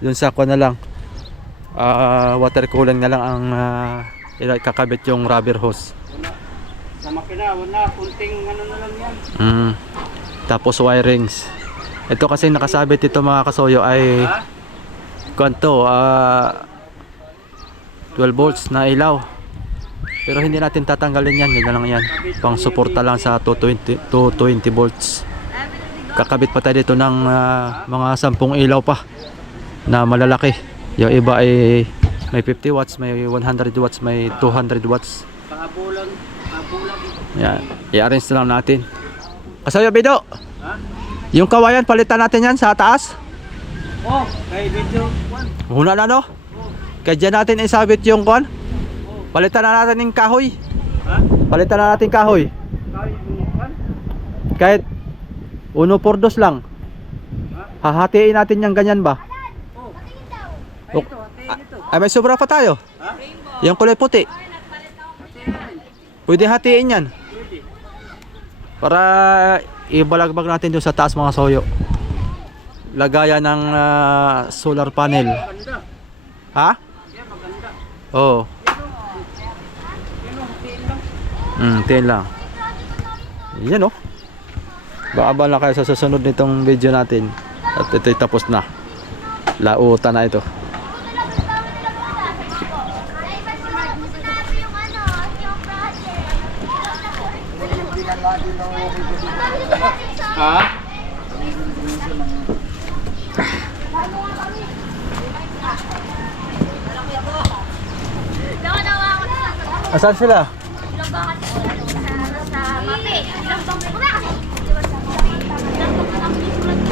dun sa ako na lang. Water cooling na lang ang kakabit yung rubber hose. Sa makina, wala. Kunting ano na lang yan. Tapos wirings. Ito kasi nakasabit ito mga kasoyo ay Ha? kanto 12 volts na ilaw. Pero hindi natin tatanggalin yan, yun na lang yan. Pang suporta lang sa 220 volts. Kakabit pa tayo dito ng mga 10 ilaw pa na malalaki. Yung iba ay may 50 watts, may 100 watts, may 200 watts. Pang Abulang. Yan, i-arrange na lang natin. Kasayo, Bido, Ha? yung kawayan, palitan natin yan sa taas. Oh, kay video 1. Huna na, no? Kaya dyan natin isabit yung kon. Palitan na natin yung kahoy. Ha? Palitan na natin kahoy. Kay yung 1. Kahit 1/4 lang. Hahatiin natin yung ganyan ba? Oh. Oh. Ay, ito, hatiin ito. Ay, may sobra pa tayo. Ha? Yung kulay puti. Pwede hatiin yan. Pwede. Para ibalagbag natin doon sa taas mga soyo. Lagayan ng solar panel. Maganda. Ha? Yan, maganda. Oo. Yan o, hatiin lang. Tingin lang. Yan, oh. Baabal na kayo sa susunod nitong video natin. At ito'y tapos na. Lautan na ito. Tingnan natin ng Ha? Asan sila?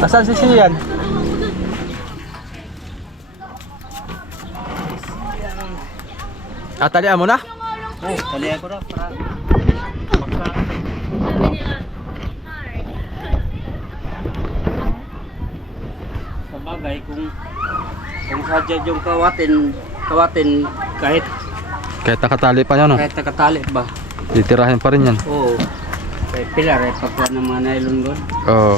Asan si Sian? Talian mo na? Oh, tali ako na para sa bagay kung sadya yung kawatin kahit Kahit nakatali pa yan, no? kahit nakatali ba. Titirahin pa rin yan. Oo. Kay pilar pagka ng mga nylon doon. Oo.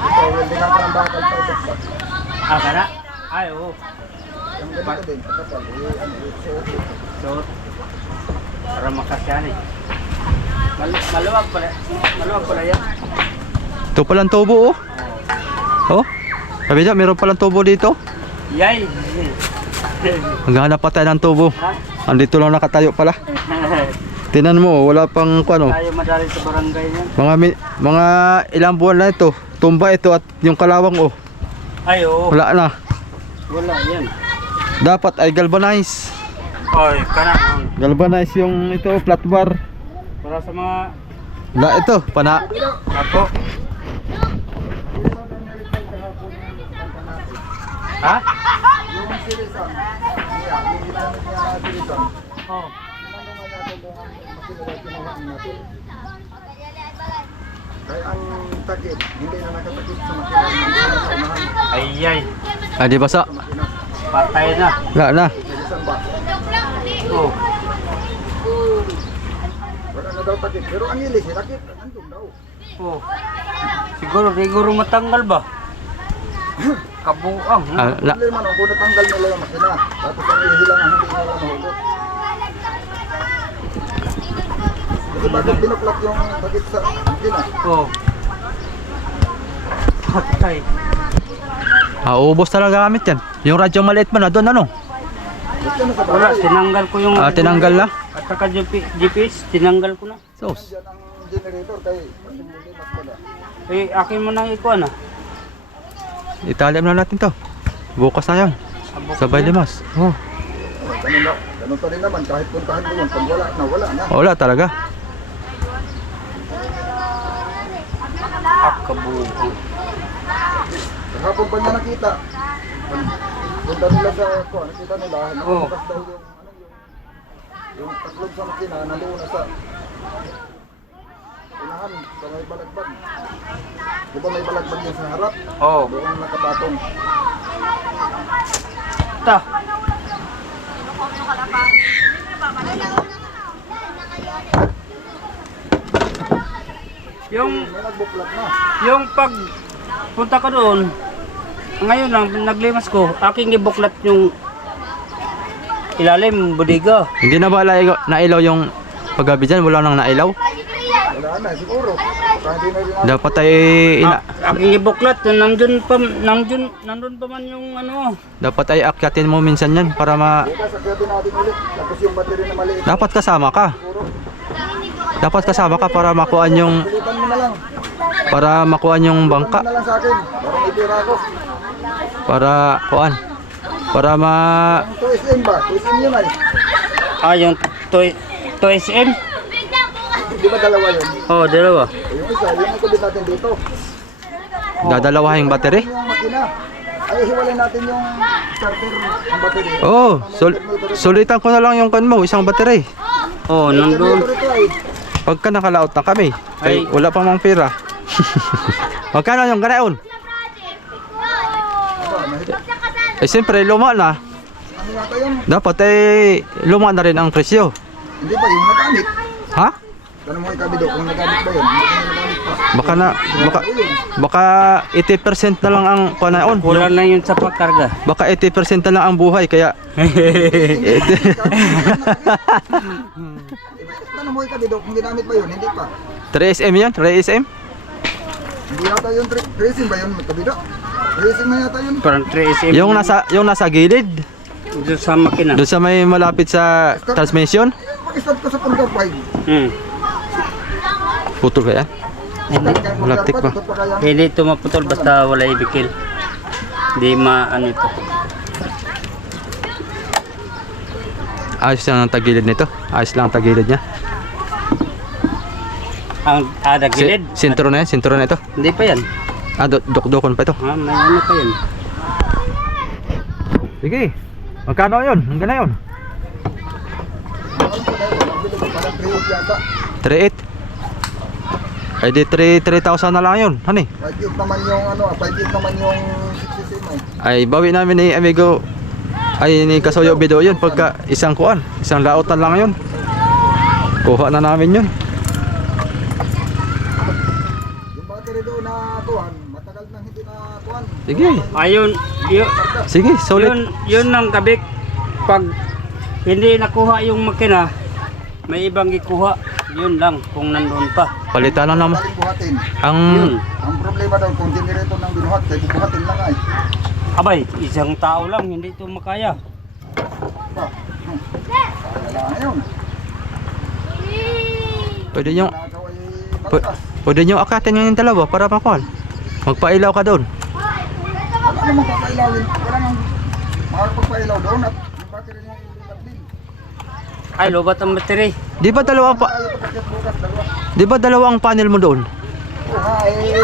ito, weldingan ko ng bakal pa ito. Ah, kana? Ay, oo. Yung ganito din, kapal. So, para makasyan eh. Maluwag pala yan. Ito palang tubo, oh. Oh? Sabi niya, meron palang tubo dito. Yay! Maghanap pa tayo ng tubo. Ha? Andito lang nakatayo pala. Tinan mo, wala pang ano. Tayo madali sa barangay niyan. Mga ilang buwan na ito. Tumba ito at yung kalawang, oh. Ay, oo. Wala na. Wala yan. Dapat ay galvanize. Oy, kana. Galvanize yung ito, flat bar. Para sa mga Wala ito, pana. ako. Ha? Yung silisan, yung ginamit niya na silisan, Oh. tinanong nga natin kung ang makina na kinuhaan natin. Kaya ang takip, hindi na nakatakip sa makina, hindi na sa unahan Ay, ay. Ah, di basa? sa makina. Patay na. Wala na. Silisan ba? Oh. Wala na daw takip, pero ang ilis, takip, nandun daw. Oh. Siguro matanggal ba? Kabuang. Ah, la. Problema no, kung natanggal nila yung makina, tapos ang ihilang ang hindi nila mahugot. Kasi bakit binuklat yung takip sa makina? Oh. Patay. Ubos talaga gamit yan. Yung radyo maliit mo na doon, ano? Ba't yan sa Wala, bahay? tinanggal ko yung Tinanggal na. At saka GPS, tinanggal ko na. Sos. Yan ang generator kay hindi mas pala. Eh, akin mo nang ikuha na. Itali mo na natin to. Bukas na yan. Sabay limas. Oh. Ganun pa rin naman, kahit puntahan mo yun, pag wala na, wala na. Wala talaga. Kabuang. Kahapon pa niya nakita. Punta nila sa kuha, nakita nila, Oh. nakabukas daw yung taklog sa makina, nandoon na sa unahan, sa may balagbag. Di ba may balagbag yun sa harap? Oh. Doon nakapatong. Ta. Yung May nagbuklat na. yung pag punta ka doon, ngayon lang naglimas ko, aking ibuklat yung ilalim, budiga. Hindi na ba nailaw yung paggabi dyan? Wala nang nailaw? Wala na, siguro. Baka hindi na rin natin. Dapat ay Aking ibuklat, nandun pa man yung ano. dapat ay akyatin mo minsan yan para Bukas, akyatin natin ulit. Tapos yung battery na maliit. dapat kasama ka. Siguro. Dapat kasama ka para makuha yung Pilitan mo na lang. bangka Pilitan mo na lang sa akin. Parang itira ko. para kuan. Para Ang 2SM ba? 2SM yun ay. Yung Toys M? Di ba dalawa yun? Oh, dalawa. Yung isa, yung ikabit natin dito. dadalawahin yung battery. Yung makina. Ay, hiwalay natin yung starter, ang battery. Oh, sulitan ko na lang yung kan mo, isang battery. Oh, nandun. Ito ay. Pagka nakalaot na kami, kay Ay. wala pa mang pera. Magkano yung ganaon? Eh siyempre, luma na. Ano yata yun? Dapat eh, luma na rin ang presyo. Hindi ba yung nagamit? Ha? Tanong mo ikabido kung nagamit ba yun? Hindi na nagamit pa. Baka 80% na lang ang panaon. Kulang na yun sa pagkarga. Baka 80% na lang ang buhay, kaya Tanong mo ikabido kung ginamit ba yun? Hindi pa. 3SM yan? 3SM? Hindi yata yun. Racing ba yun? Kabido? Racing na yata yun. Parang 3SM. Yung nasa gilid, Doon sa makina. doon sa may malapit sa transmission. Pag-start ko sa Punta 5. Putol kaya? Malapit pa. Hindi ito maputol basta wala ibikil. Hindi ano ito. Ayos lang ang tagilid nito. Ayos lang ang tagilid niya. Ang gilid? Sintro na yan? Sintro na ito? Hindi pa yan. Dukdukon pa ito. May ano pa yan. Sige. Magkano yun? Hanggang na yun? 3.8. Ay di 3,000 na lang yun. Hani? 5.8 naman yung ano, 5.8 naman yung 60 ay. Ay bawi namin ni amigo. Ay ni Kasuyo Bido yun. Pagka isang kuan. Isang laotan lang yun. Kuha na namin yun. Yung battery doon na tuwan, matagal nang hindi na tuwan. Sige. Ayun, Sige, solid. yun ang kabik. Pag hindi nakuha yung makina, may ibang ikuha. Yun lang, kung nandun pa. Palitan lang naman. Madaling buhatin. Ang Ang problema daw kung generator ng binuhat, kaya bubuhatin lang ay. Abay, isang tao lang, hindi ito makaya. Ba? Wala na yun. pwede nyo Nagaw ay malakas. pwede nyo akatin yung dalawa para makuha. Magpailaw ka doon. Wala namang papailawin. Wala nang makapagpailaw doon at yung battery niya ilipat din. Ay, lobat ang battery. Di ba dalawang Ayaw pagkat bukas dalawa. Di ba dalawang panel mo doon? Ay,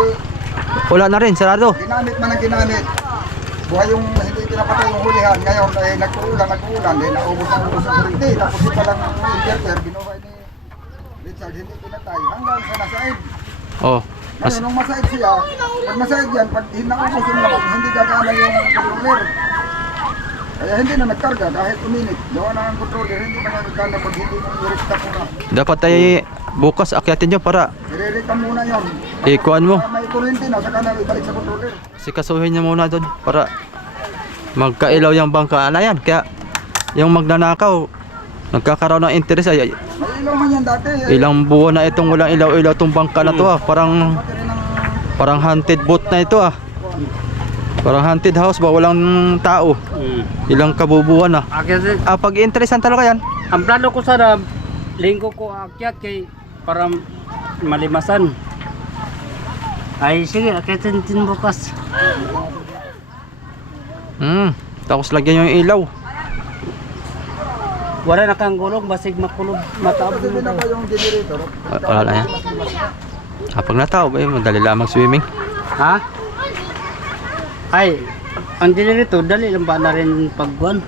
Wala na rin, sarado. ginamit man ang ginamit. Buhay yung hindi pinapatay yung hulihan. Ngayon ay nagkuulan. Eh, naubos ang kuryente. Tapos yung palang inverter, binuha ni Richard, hindi pinatay. Hanggang sa nasaid. Oh. Ngayon, nung masaid siya, pag nasaid yan, pag naubos yung laman, hindi gagana yung controller. Kaya hindi na nagkarga kahit uminit. Gawa na ang controller, hindi na nagkarga pag hindi mo i-restart muna. Dapat ay bukas akyatin nyo para I-recam muna yun. ikuan mo. Para may kuryente na, saka na ibalik sa controller. Sikasuhin nyo muna doon para magkailaw yung bangka. Ano yan? Kaya yung magnanakaw, nagkakaroon ng interest ay May ilaw man yan dati. ilang buwan na itong walang ilaw-ilaw itong bangka na to ah. Parang Battery ng Parang haunted boat na ito ah. Parang haunted house ba? Walang tao. Ilang kabubuan ah. Akyat, Pag-interesan talaga yan. ang plano ko sana, linggo ko akyat kay para malimasan. Ay, sige, akyatin din bukas. Tapos lagyan yung ilaw. Wala na kang gulong, basig makulog, mataab Pwede na mo. ba yung generator? Wala na yan. Pag natao ba madali lamang swimming. Ha? Ay, ang generator, dali lang ba na rin pagbuwan?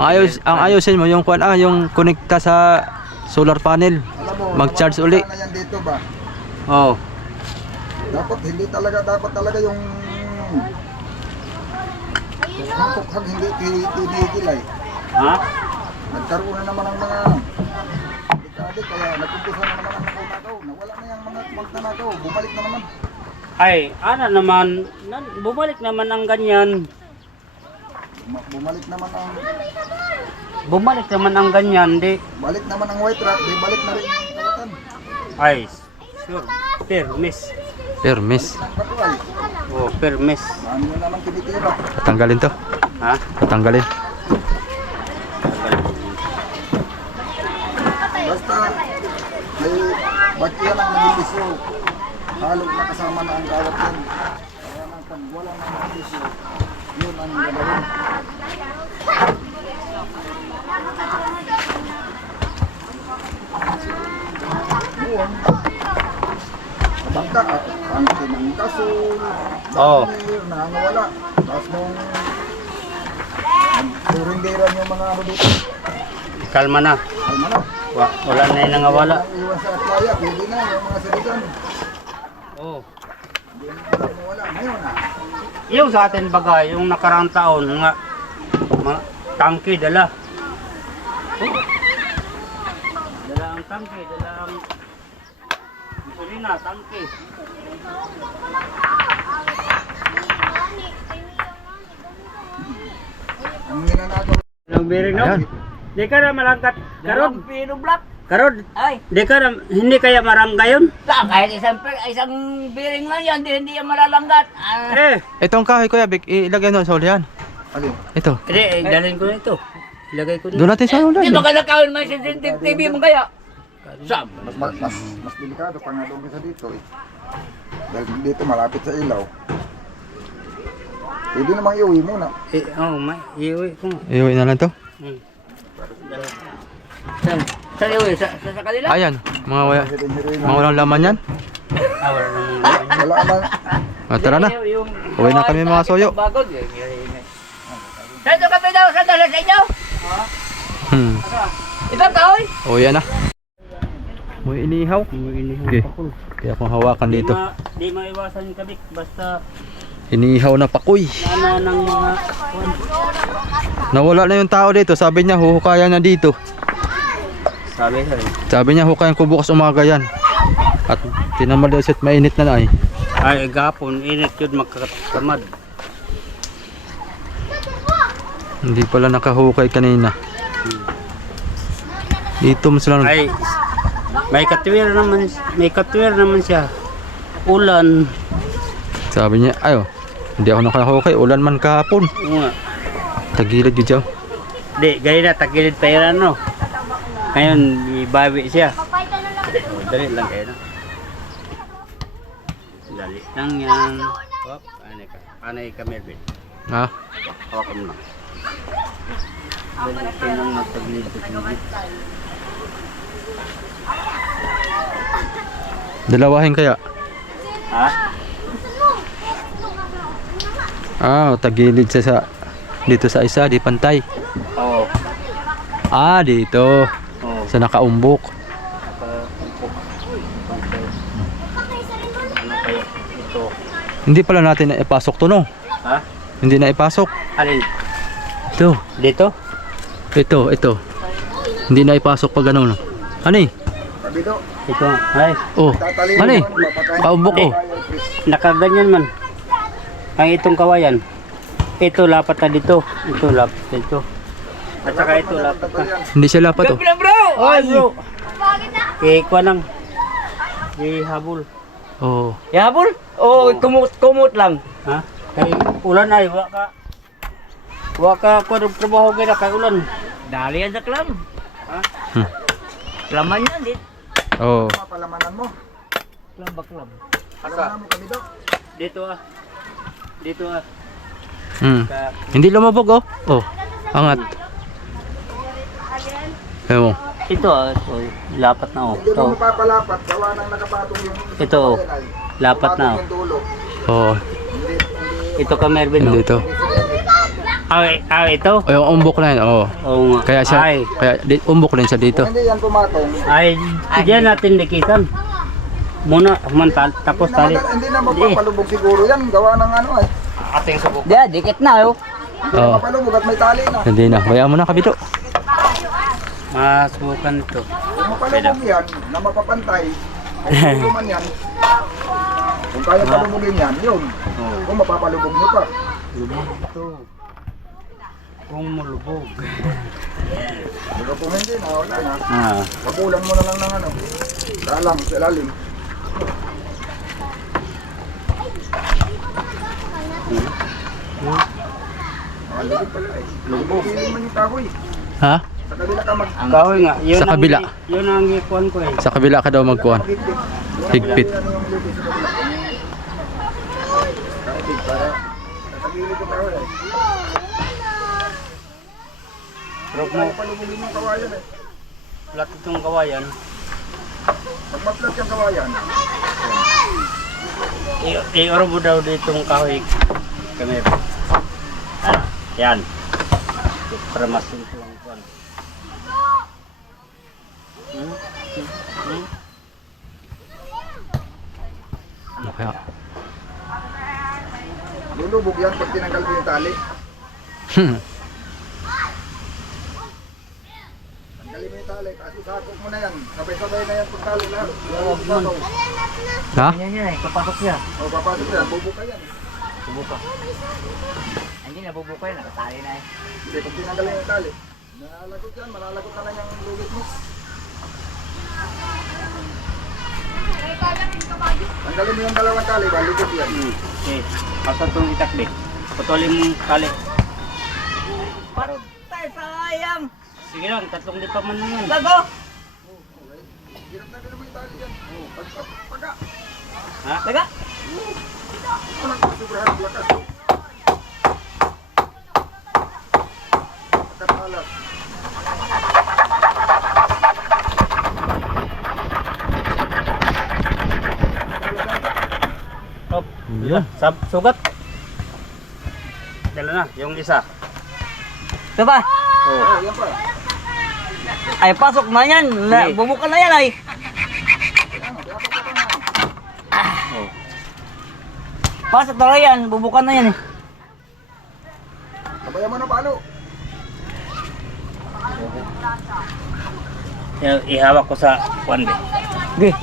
Ang ayusin mo yung kuan yung konekta sa solar panel. Alam mo, Mag-charge uli. Na yan dito ba? Oo. Dapat dapat talaga yung kukhag hindi tinigil ay. Ha? Nagkaroon na naman ang mga dekade kaya nag-umpisa na naman ang nakaw. Nawala na yung mga magnanakaw. Bumalik na naman. Ay, ana naman, bumalik naman ang ganyan. Bumalik naman ang Di. balik naman ang white rat, di balik na rin yung kawatan. Ay, sure. Permis. Permis. Ang patuay. Oh, permis. Ano na naman tinitira. Tatanggalin to. Ha? Tatanggalin. Basta may bakya lang naging bisyo. Halo na kasama na ang kawat yan. Kaya nang pag wala na naging bisyo, Yun ang gagawin. Yun. Bangka, pangkin ng kasol, Oo. nangawala. Tapos nung nagsurindera yung mga ano dito, Kalma na. alma na. Wala na yung nangawala. Iwan sa atlaya, pwede na yung mga saligan. Oo. Hindi na nawala. Ngayon na. Yung sa atin bagay, yung nakaraang taon, mga tangke dala. Oh. Dala ang tangke, dala ang gasolina, tangke. Ang ginanato. Ang biring no? Ayan. Di ka na malangkat. Karod, Pero black. karod. Ay, Di ka na, hindi kaya maranggayon? kahit isang bearing lang yan, hindi yan malalanggat. Ah, Eh, Itong kahoy kuya, Big, ilagay doon sa ulihan. Alin? Ito. hindi, dalhin ko na ito. Ilagay ko na. Doon natin sa ulihan. dito ka nakawin may sensitive TV mo kaya. Sab. Mas delikado pa nga doon kaysa dito eh. Dahil dito malapit sa ilaw. Pwede namang iuwi muna. Eh, may iuwi ko nga. Iuwi na lang to. Hmm. Sa iyo, sa kanila. Ayan, Hirin-hirin mga walang laman yan. Wala nang Wala naman. Tara na. Uwi na kami mga soyo. Bagod. Sa ito kami daw, sa dala sa inyo. Ito kahoy. Uwi na. Muy inihaw. Okay. Kaya kung hawakan dito. Di maiwasan kabik basta Inihaw na pakoy. nana ng mga Nawala na yung tao dito. Sabi niya huhukayan na dito. sabi sa Sabi niya hukayan ko bukas umaga yan. At tinamad daw siya at mainit na ay. ay gapon init yun magkakamad. Hindi pala nakahukay kanina. Dito mo sila. Ay may katwir naman siya. Ulan. Sabi niya, ayo. Hindi ako nakahukay. Ulan man kahapon. Oo nga. Tagilid yun siya. Di, gaya na tagilid pa yan no. Ngayon ibawi siya. Oh, dali lang kayo na. Dali lang yan. Hop, anay ka Melvin. Ha? Hawakan mo na. Dali kayo nang matagilid. Dalawahin kaya? Ha? Tagilid siya sa dito sa isa, di pantay. Oo. Dito. Oo. Sa nakaumbok. Ano kaya ito? Hindi pala natin na ipasok to, no? Ha? Hindi na ipasok. Alin? Ito. Dito? Ito. Hindi na ipasok pag ano, no? Ano eh? Kabito. Ito nga. Ay, Oh. Tatalin Ano eh? mo, papakain. Paumbok oh. nakaganyan man. Ang itong kawayan. Ito lapat na dito. Ito lapat dito. At saka ito lapat na. Hindi siya lapat oh. Bilang bro. Oy bro! Kuha lang. Habol. Oh. Yabol? O kumot lang. Ha? Kay ulan ay, Wa ka trabaho kaya kay ulan. Dali yan sa klam. Ha? Klaman yan dit. Oh. Palamanan mo. Klam ba klam? Palamanan mo kabito. Dito ah. Dito ah. Ka, Hindi lumabog oh. Oh. Angat. Ewan. ito ah. So, lapat na oh. Hindi Ito. mo mapapalapat. Gawa nang nakapatong yung... Ito oh. Lapat na oh. Yung dulo. Oh. Ito ka Mervin oh. Hindi to. Ito? Oh, yung umbok na yun. Oh. Oo nga. Kaya siya, Ay. umbok din siya dito. Kung hindi yan pumatong. Ay, diyan natin likitan. Muna, mantal, tapos tali. Hindi na mapapalubog siguro yan. Gawa ng ano ay. Ating subok. Di, dikit na yo. Hindi na Oh. mapalubog at may tali na. Hindi na. Bayaan mo na kabito. Masubukan ito. Kung mapalubog yan, na mapapantay, kung tuluman yan, kung kaya palubogin yan, yun. Kung mapapalubog nyo pa. Lubog ito. Kung malubog. Pero kung hindi na, wala na. Pabulan mo na lang ng ano. Dalang, sa ilalim. Lubog pala eh. Lubog. Hindi man yung kahoy. Ha? Sa kabila ka mag... Kahoy nga. Yun Sa kabila. Yun ang ikuan ko eh. Sa kabila ka daw magkuhan. Higpit. Higpit. Ano yung lubog sa kabila. Kahit para... Tagilid yung kahoy eh. Pero Kaya palubugin yung kawayan eh. flat itong kawayan. Pag ma-flat yung kawayan, I-oro mo daw ditong kahoy. Kami. Ah, yan. Para mas simple ang kuwan. Ano kaya? lulubog yan pag tinanggal mo yung tali. Tanggalin mo yung tali, kasi sakop mo na yan. Sabay-sabay na yan pag tali lahat. Ha? Yan yan eh, papasok siya. O, papasok yan, bubuka yan. Bubuka. Hindi na bubuka yun, nakatali na eh. Hindi, pag tinanggal mo yung tali, malalagot yan, malalagot na lang yung lugit mo. Tanggalin mo yung dalawang tali, balikot yan. Okay. Pasok itong itakli. Putulin mo kali. Parang tayo sayang. Sige lang, 3 lipa man lang yan. Lago! Hirap na mo yung tali yan. Pagka, Ha? Laga! walang sobrahan lakas. Pagkatalas. Op. Yan. Sugat. Dala na, yung isa. Ito ba? Oh. Oh, yan pa. Ay, pasok na yan. Sige. Bubuka na yan ay. Oh. Pasok na yan. Bubuka na yan eh. Sabayan mo na palo. Ihawak ko sa kuwan be. Okay.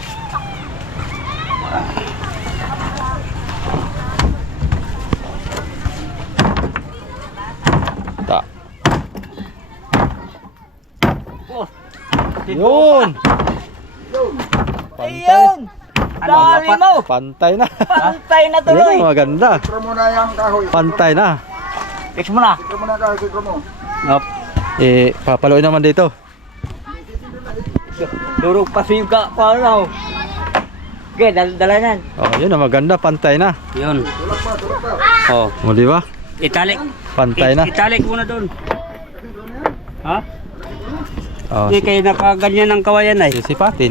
Ta. Oh. Yun! Yun. Pantay. Ayun! Dali mo! Pantay na. Pantay na tuloy! Yan, maganda. Sikro mo na yung kahoy. Pantay na. Fix mo na. Sikro mo na yung kahoy, sikro mo. Op. Papaluin naman dito. Durog pa siyo ka. Paano? Okay, dala na. Oh, yun na maganda. Pantay na. Yun. Tulak pa, tulak pa. Oh. O, di ba? Italik. Pantay na. Italik muna doon. Ha? Oh, Hindi kayo nakaganyan ng kawayan ay. sisipatin.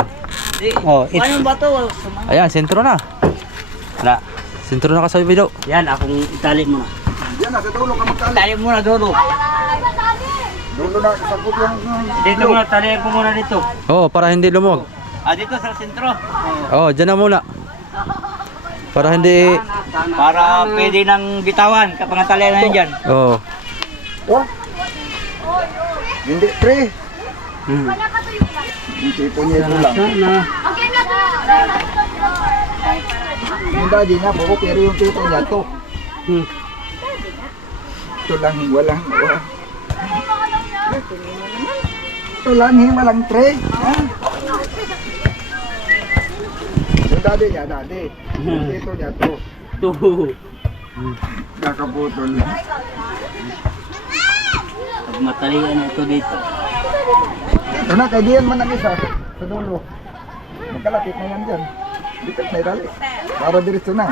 Oh, Anong bato? Ayan, sentro na. Wala. Sentro na ka sa video. Yan, akong italik muna. Yan na, sa dulo ka magtali. Dali mo na, Dodo. Dulo na, sabot yung... Dito muna, talihan ko muna dito. Oh, para hindi lumog. Ah, dito sa sentro. Oh, dyan na muna. Para hindi... Para pwede nang bitawan kapag natali na yan dyan. Oh. Oh? Hindi, pre. Hmm. Yung tipo niya ito lang. Sana. Yung daddy niya, buko, pero yung tipo niya ito. Hmm. Ito lang, walang... Ito lang, walang pre. Yung daddy niya, daddy. Yung tipo niya ito. Tuh. Kakaputol. Pag matalian na ito dito. Ito na, kay Dian man ang isa. Sa dulo. Magkalapit na yan dyan. Dito na itali. Para diretso na.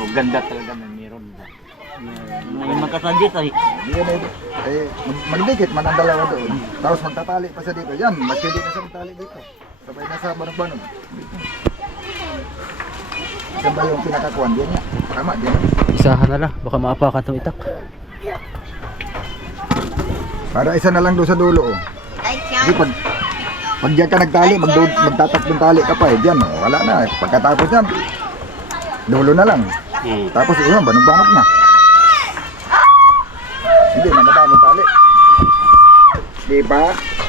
Oh, ganda talaga na meron. May magkasadit ay. Diyan na magdikit man ang dalawa doon. Tapos magtatali pa siya dito. Yan, magkili na siya magtali dito. Sabay na sa banog-banog. Dito. Isa ba yung pinakakuan? Diyan niya. Tama, diyan. Isahan na lang. Baka maapakan itong itak. Para isa na lang doon sa dulo. Oh. Kasi pag diyan ka nagtali, magtatakbong tali ka pa eh. Diyan, oh, wala na. Pagkatapos yan, dulo na lang. Hmm. Tapos yun, banog-banog na. Hindi na madami tali. Di ba?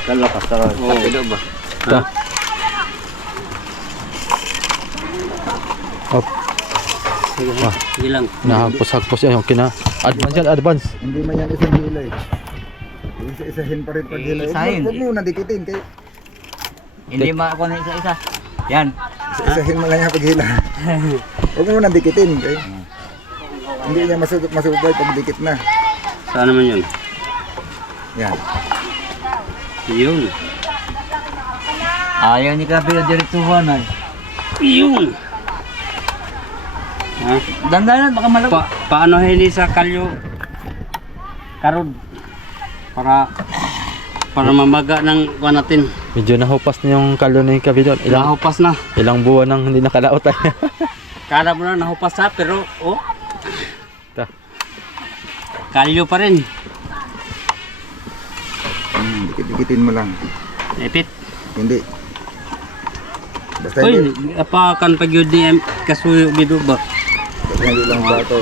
Kalakas talaga. Oh. Pwede ba? Ta. Oh, Sige, Ah. sige lang. nahagpos-hagpos yan yung advance yan, advance. Hindi man yan isang gilay. Isa-isahin pa rin pag gilay. Isahin. Huwag mo na dikitin. Kaya Hindi ako na isa-isa. Yan. isa-isahin mo lang yan pag hila. Huwag mo na dikitin. Kaya hindi niya masubay pag dikit na. Saan naman yun? Yan. Yun. Ayaw ni Kapilo diretsuhan ay. Yun. Ha? Dandanan, baka malag... Paano hindi sa kalyo karod para mamaga ng kuha natin. Medyo nahupas na yung kalyo ni Kabidon. Nahupas na. Ilang buwan nang hindi nakalaot tayo. Kala mo na nahupas na pero Ta. kalyo pa rin. Dikit-dikitin mo lang. Ipit. Hindi. Basta Uy, hindi. apakan pag yun ni kasuyo gido ba? Basta hindi lang bato.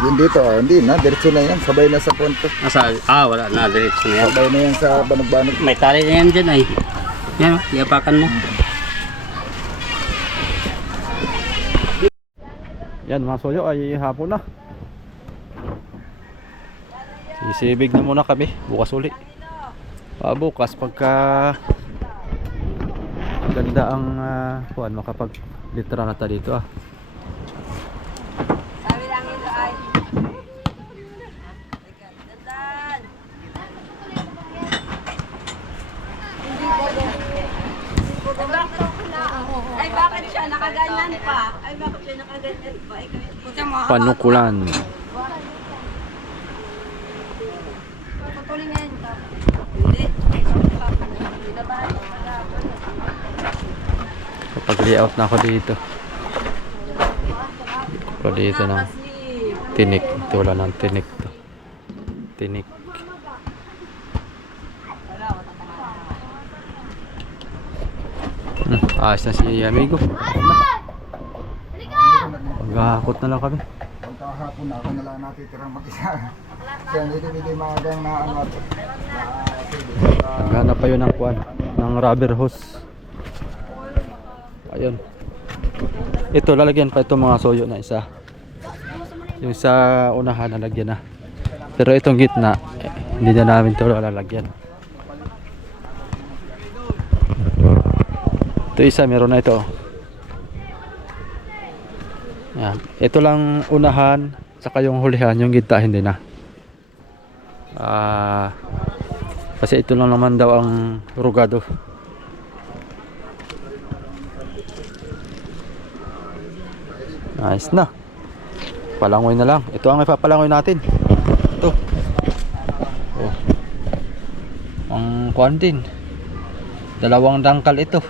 Yun dito, hindi na. Diretso na yan. Sabay na sa punto. Wala na, diretso na yan. Sabay na yan sa banog-banog. May tali na yan dyan ay. Yan, iapakan mo. Yan mga soyo ay hapon na. Sisibig na muna kami. Bukas uli. Bukas pagka ganda ang kuan makapag litra na ta dito Sabi lang ito ay dandan. Ay bakit siya nakaganyan pa? Ay bakit siya nakaganyan pa? Panukulan. Putulin ngayon ito. Hindi. Kapag layout na ako dito. Ako dito ng tinik. Ito wala ng tinik to. Tinik. Ayos na si amigo. Maghahakot na lang kami. Pagkahapon na ako na lang natitirang mag-isa. Kaya hindi magang na ano. Naghanap pa yun ng kuan, ng rubber hose. Ayun. Ito lalagyan pa itong mga soyo na isa. Yung sa unahan lalagyan na. Pero itong gitna hindi na namin ito lalagyan. Ito isa meron na ito. Yan. Ito lang unahan saka yung hulihan, yung gitna hindi na. Kasi ito lang naman daw ang rugado. Nice na. Palangoy na lang. Ito ang ipapalangoy natin. Ito. Oh. Ang kuwan din. Dalawang dangkal ito.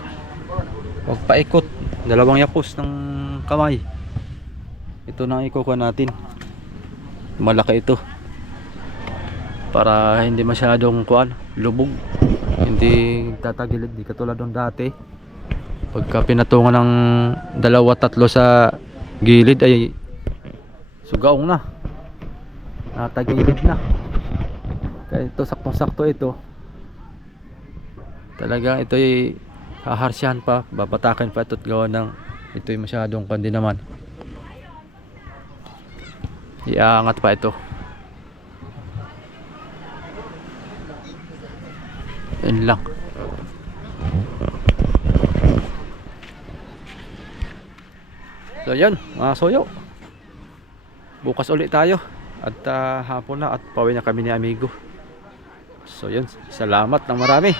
Huwag paikot. Dalawang yapos ng kamay. Ito na ikukuha natin. Malaki ito. Para hindi masyadong kuan, lubog. Hindi tatagilid, di katulad ng dati. Pagka pinatungan ng 2-3 sa gilid ay sugaong na. Natagilid na. Kaya ito saktong-sakto ito. Talagang ito ay haharsyahan pa, babatakin pa ito't gawa ng ito ay masyadong kandi naman. Iangat pa ito. Yun lang. So yun mga soyo, bukas ulit tayo at hapon na at pauwi na kami ni amigo. So yun, salamat ng marami.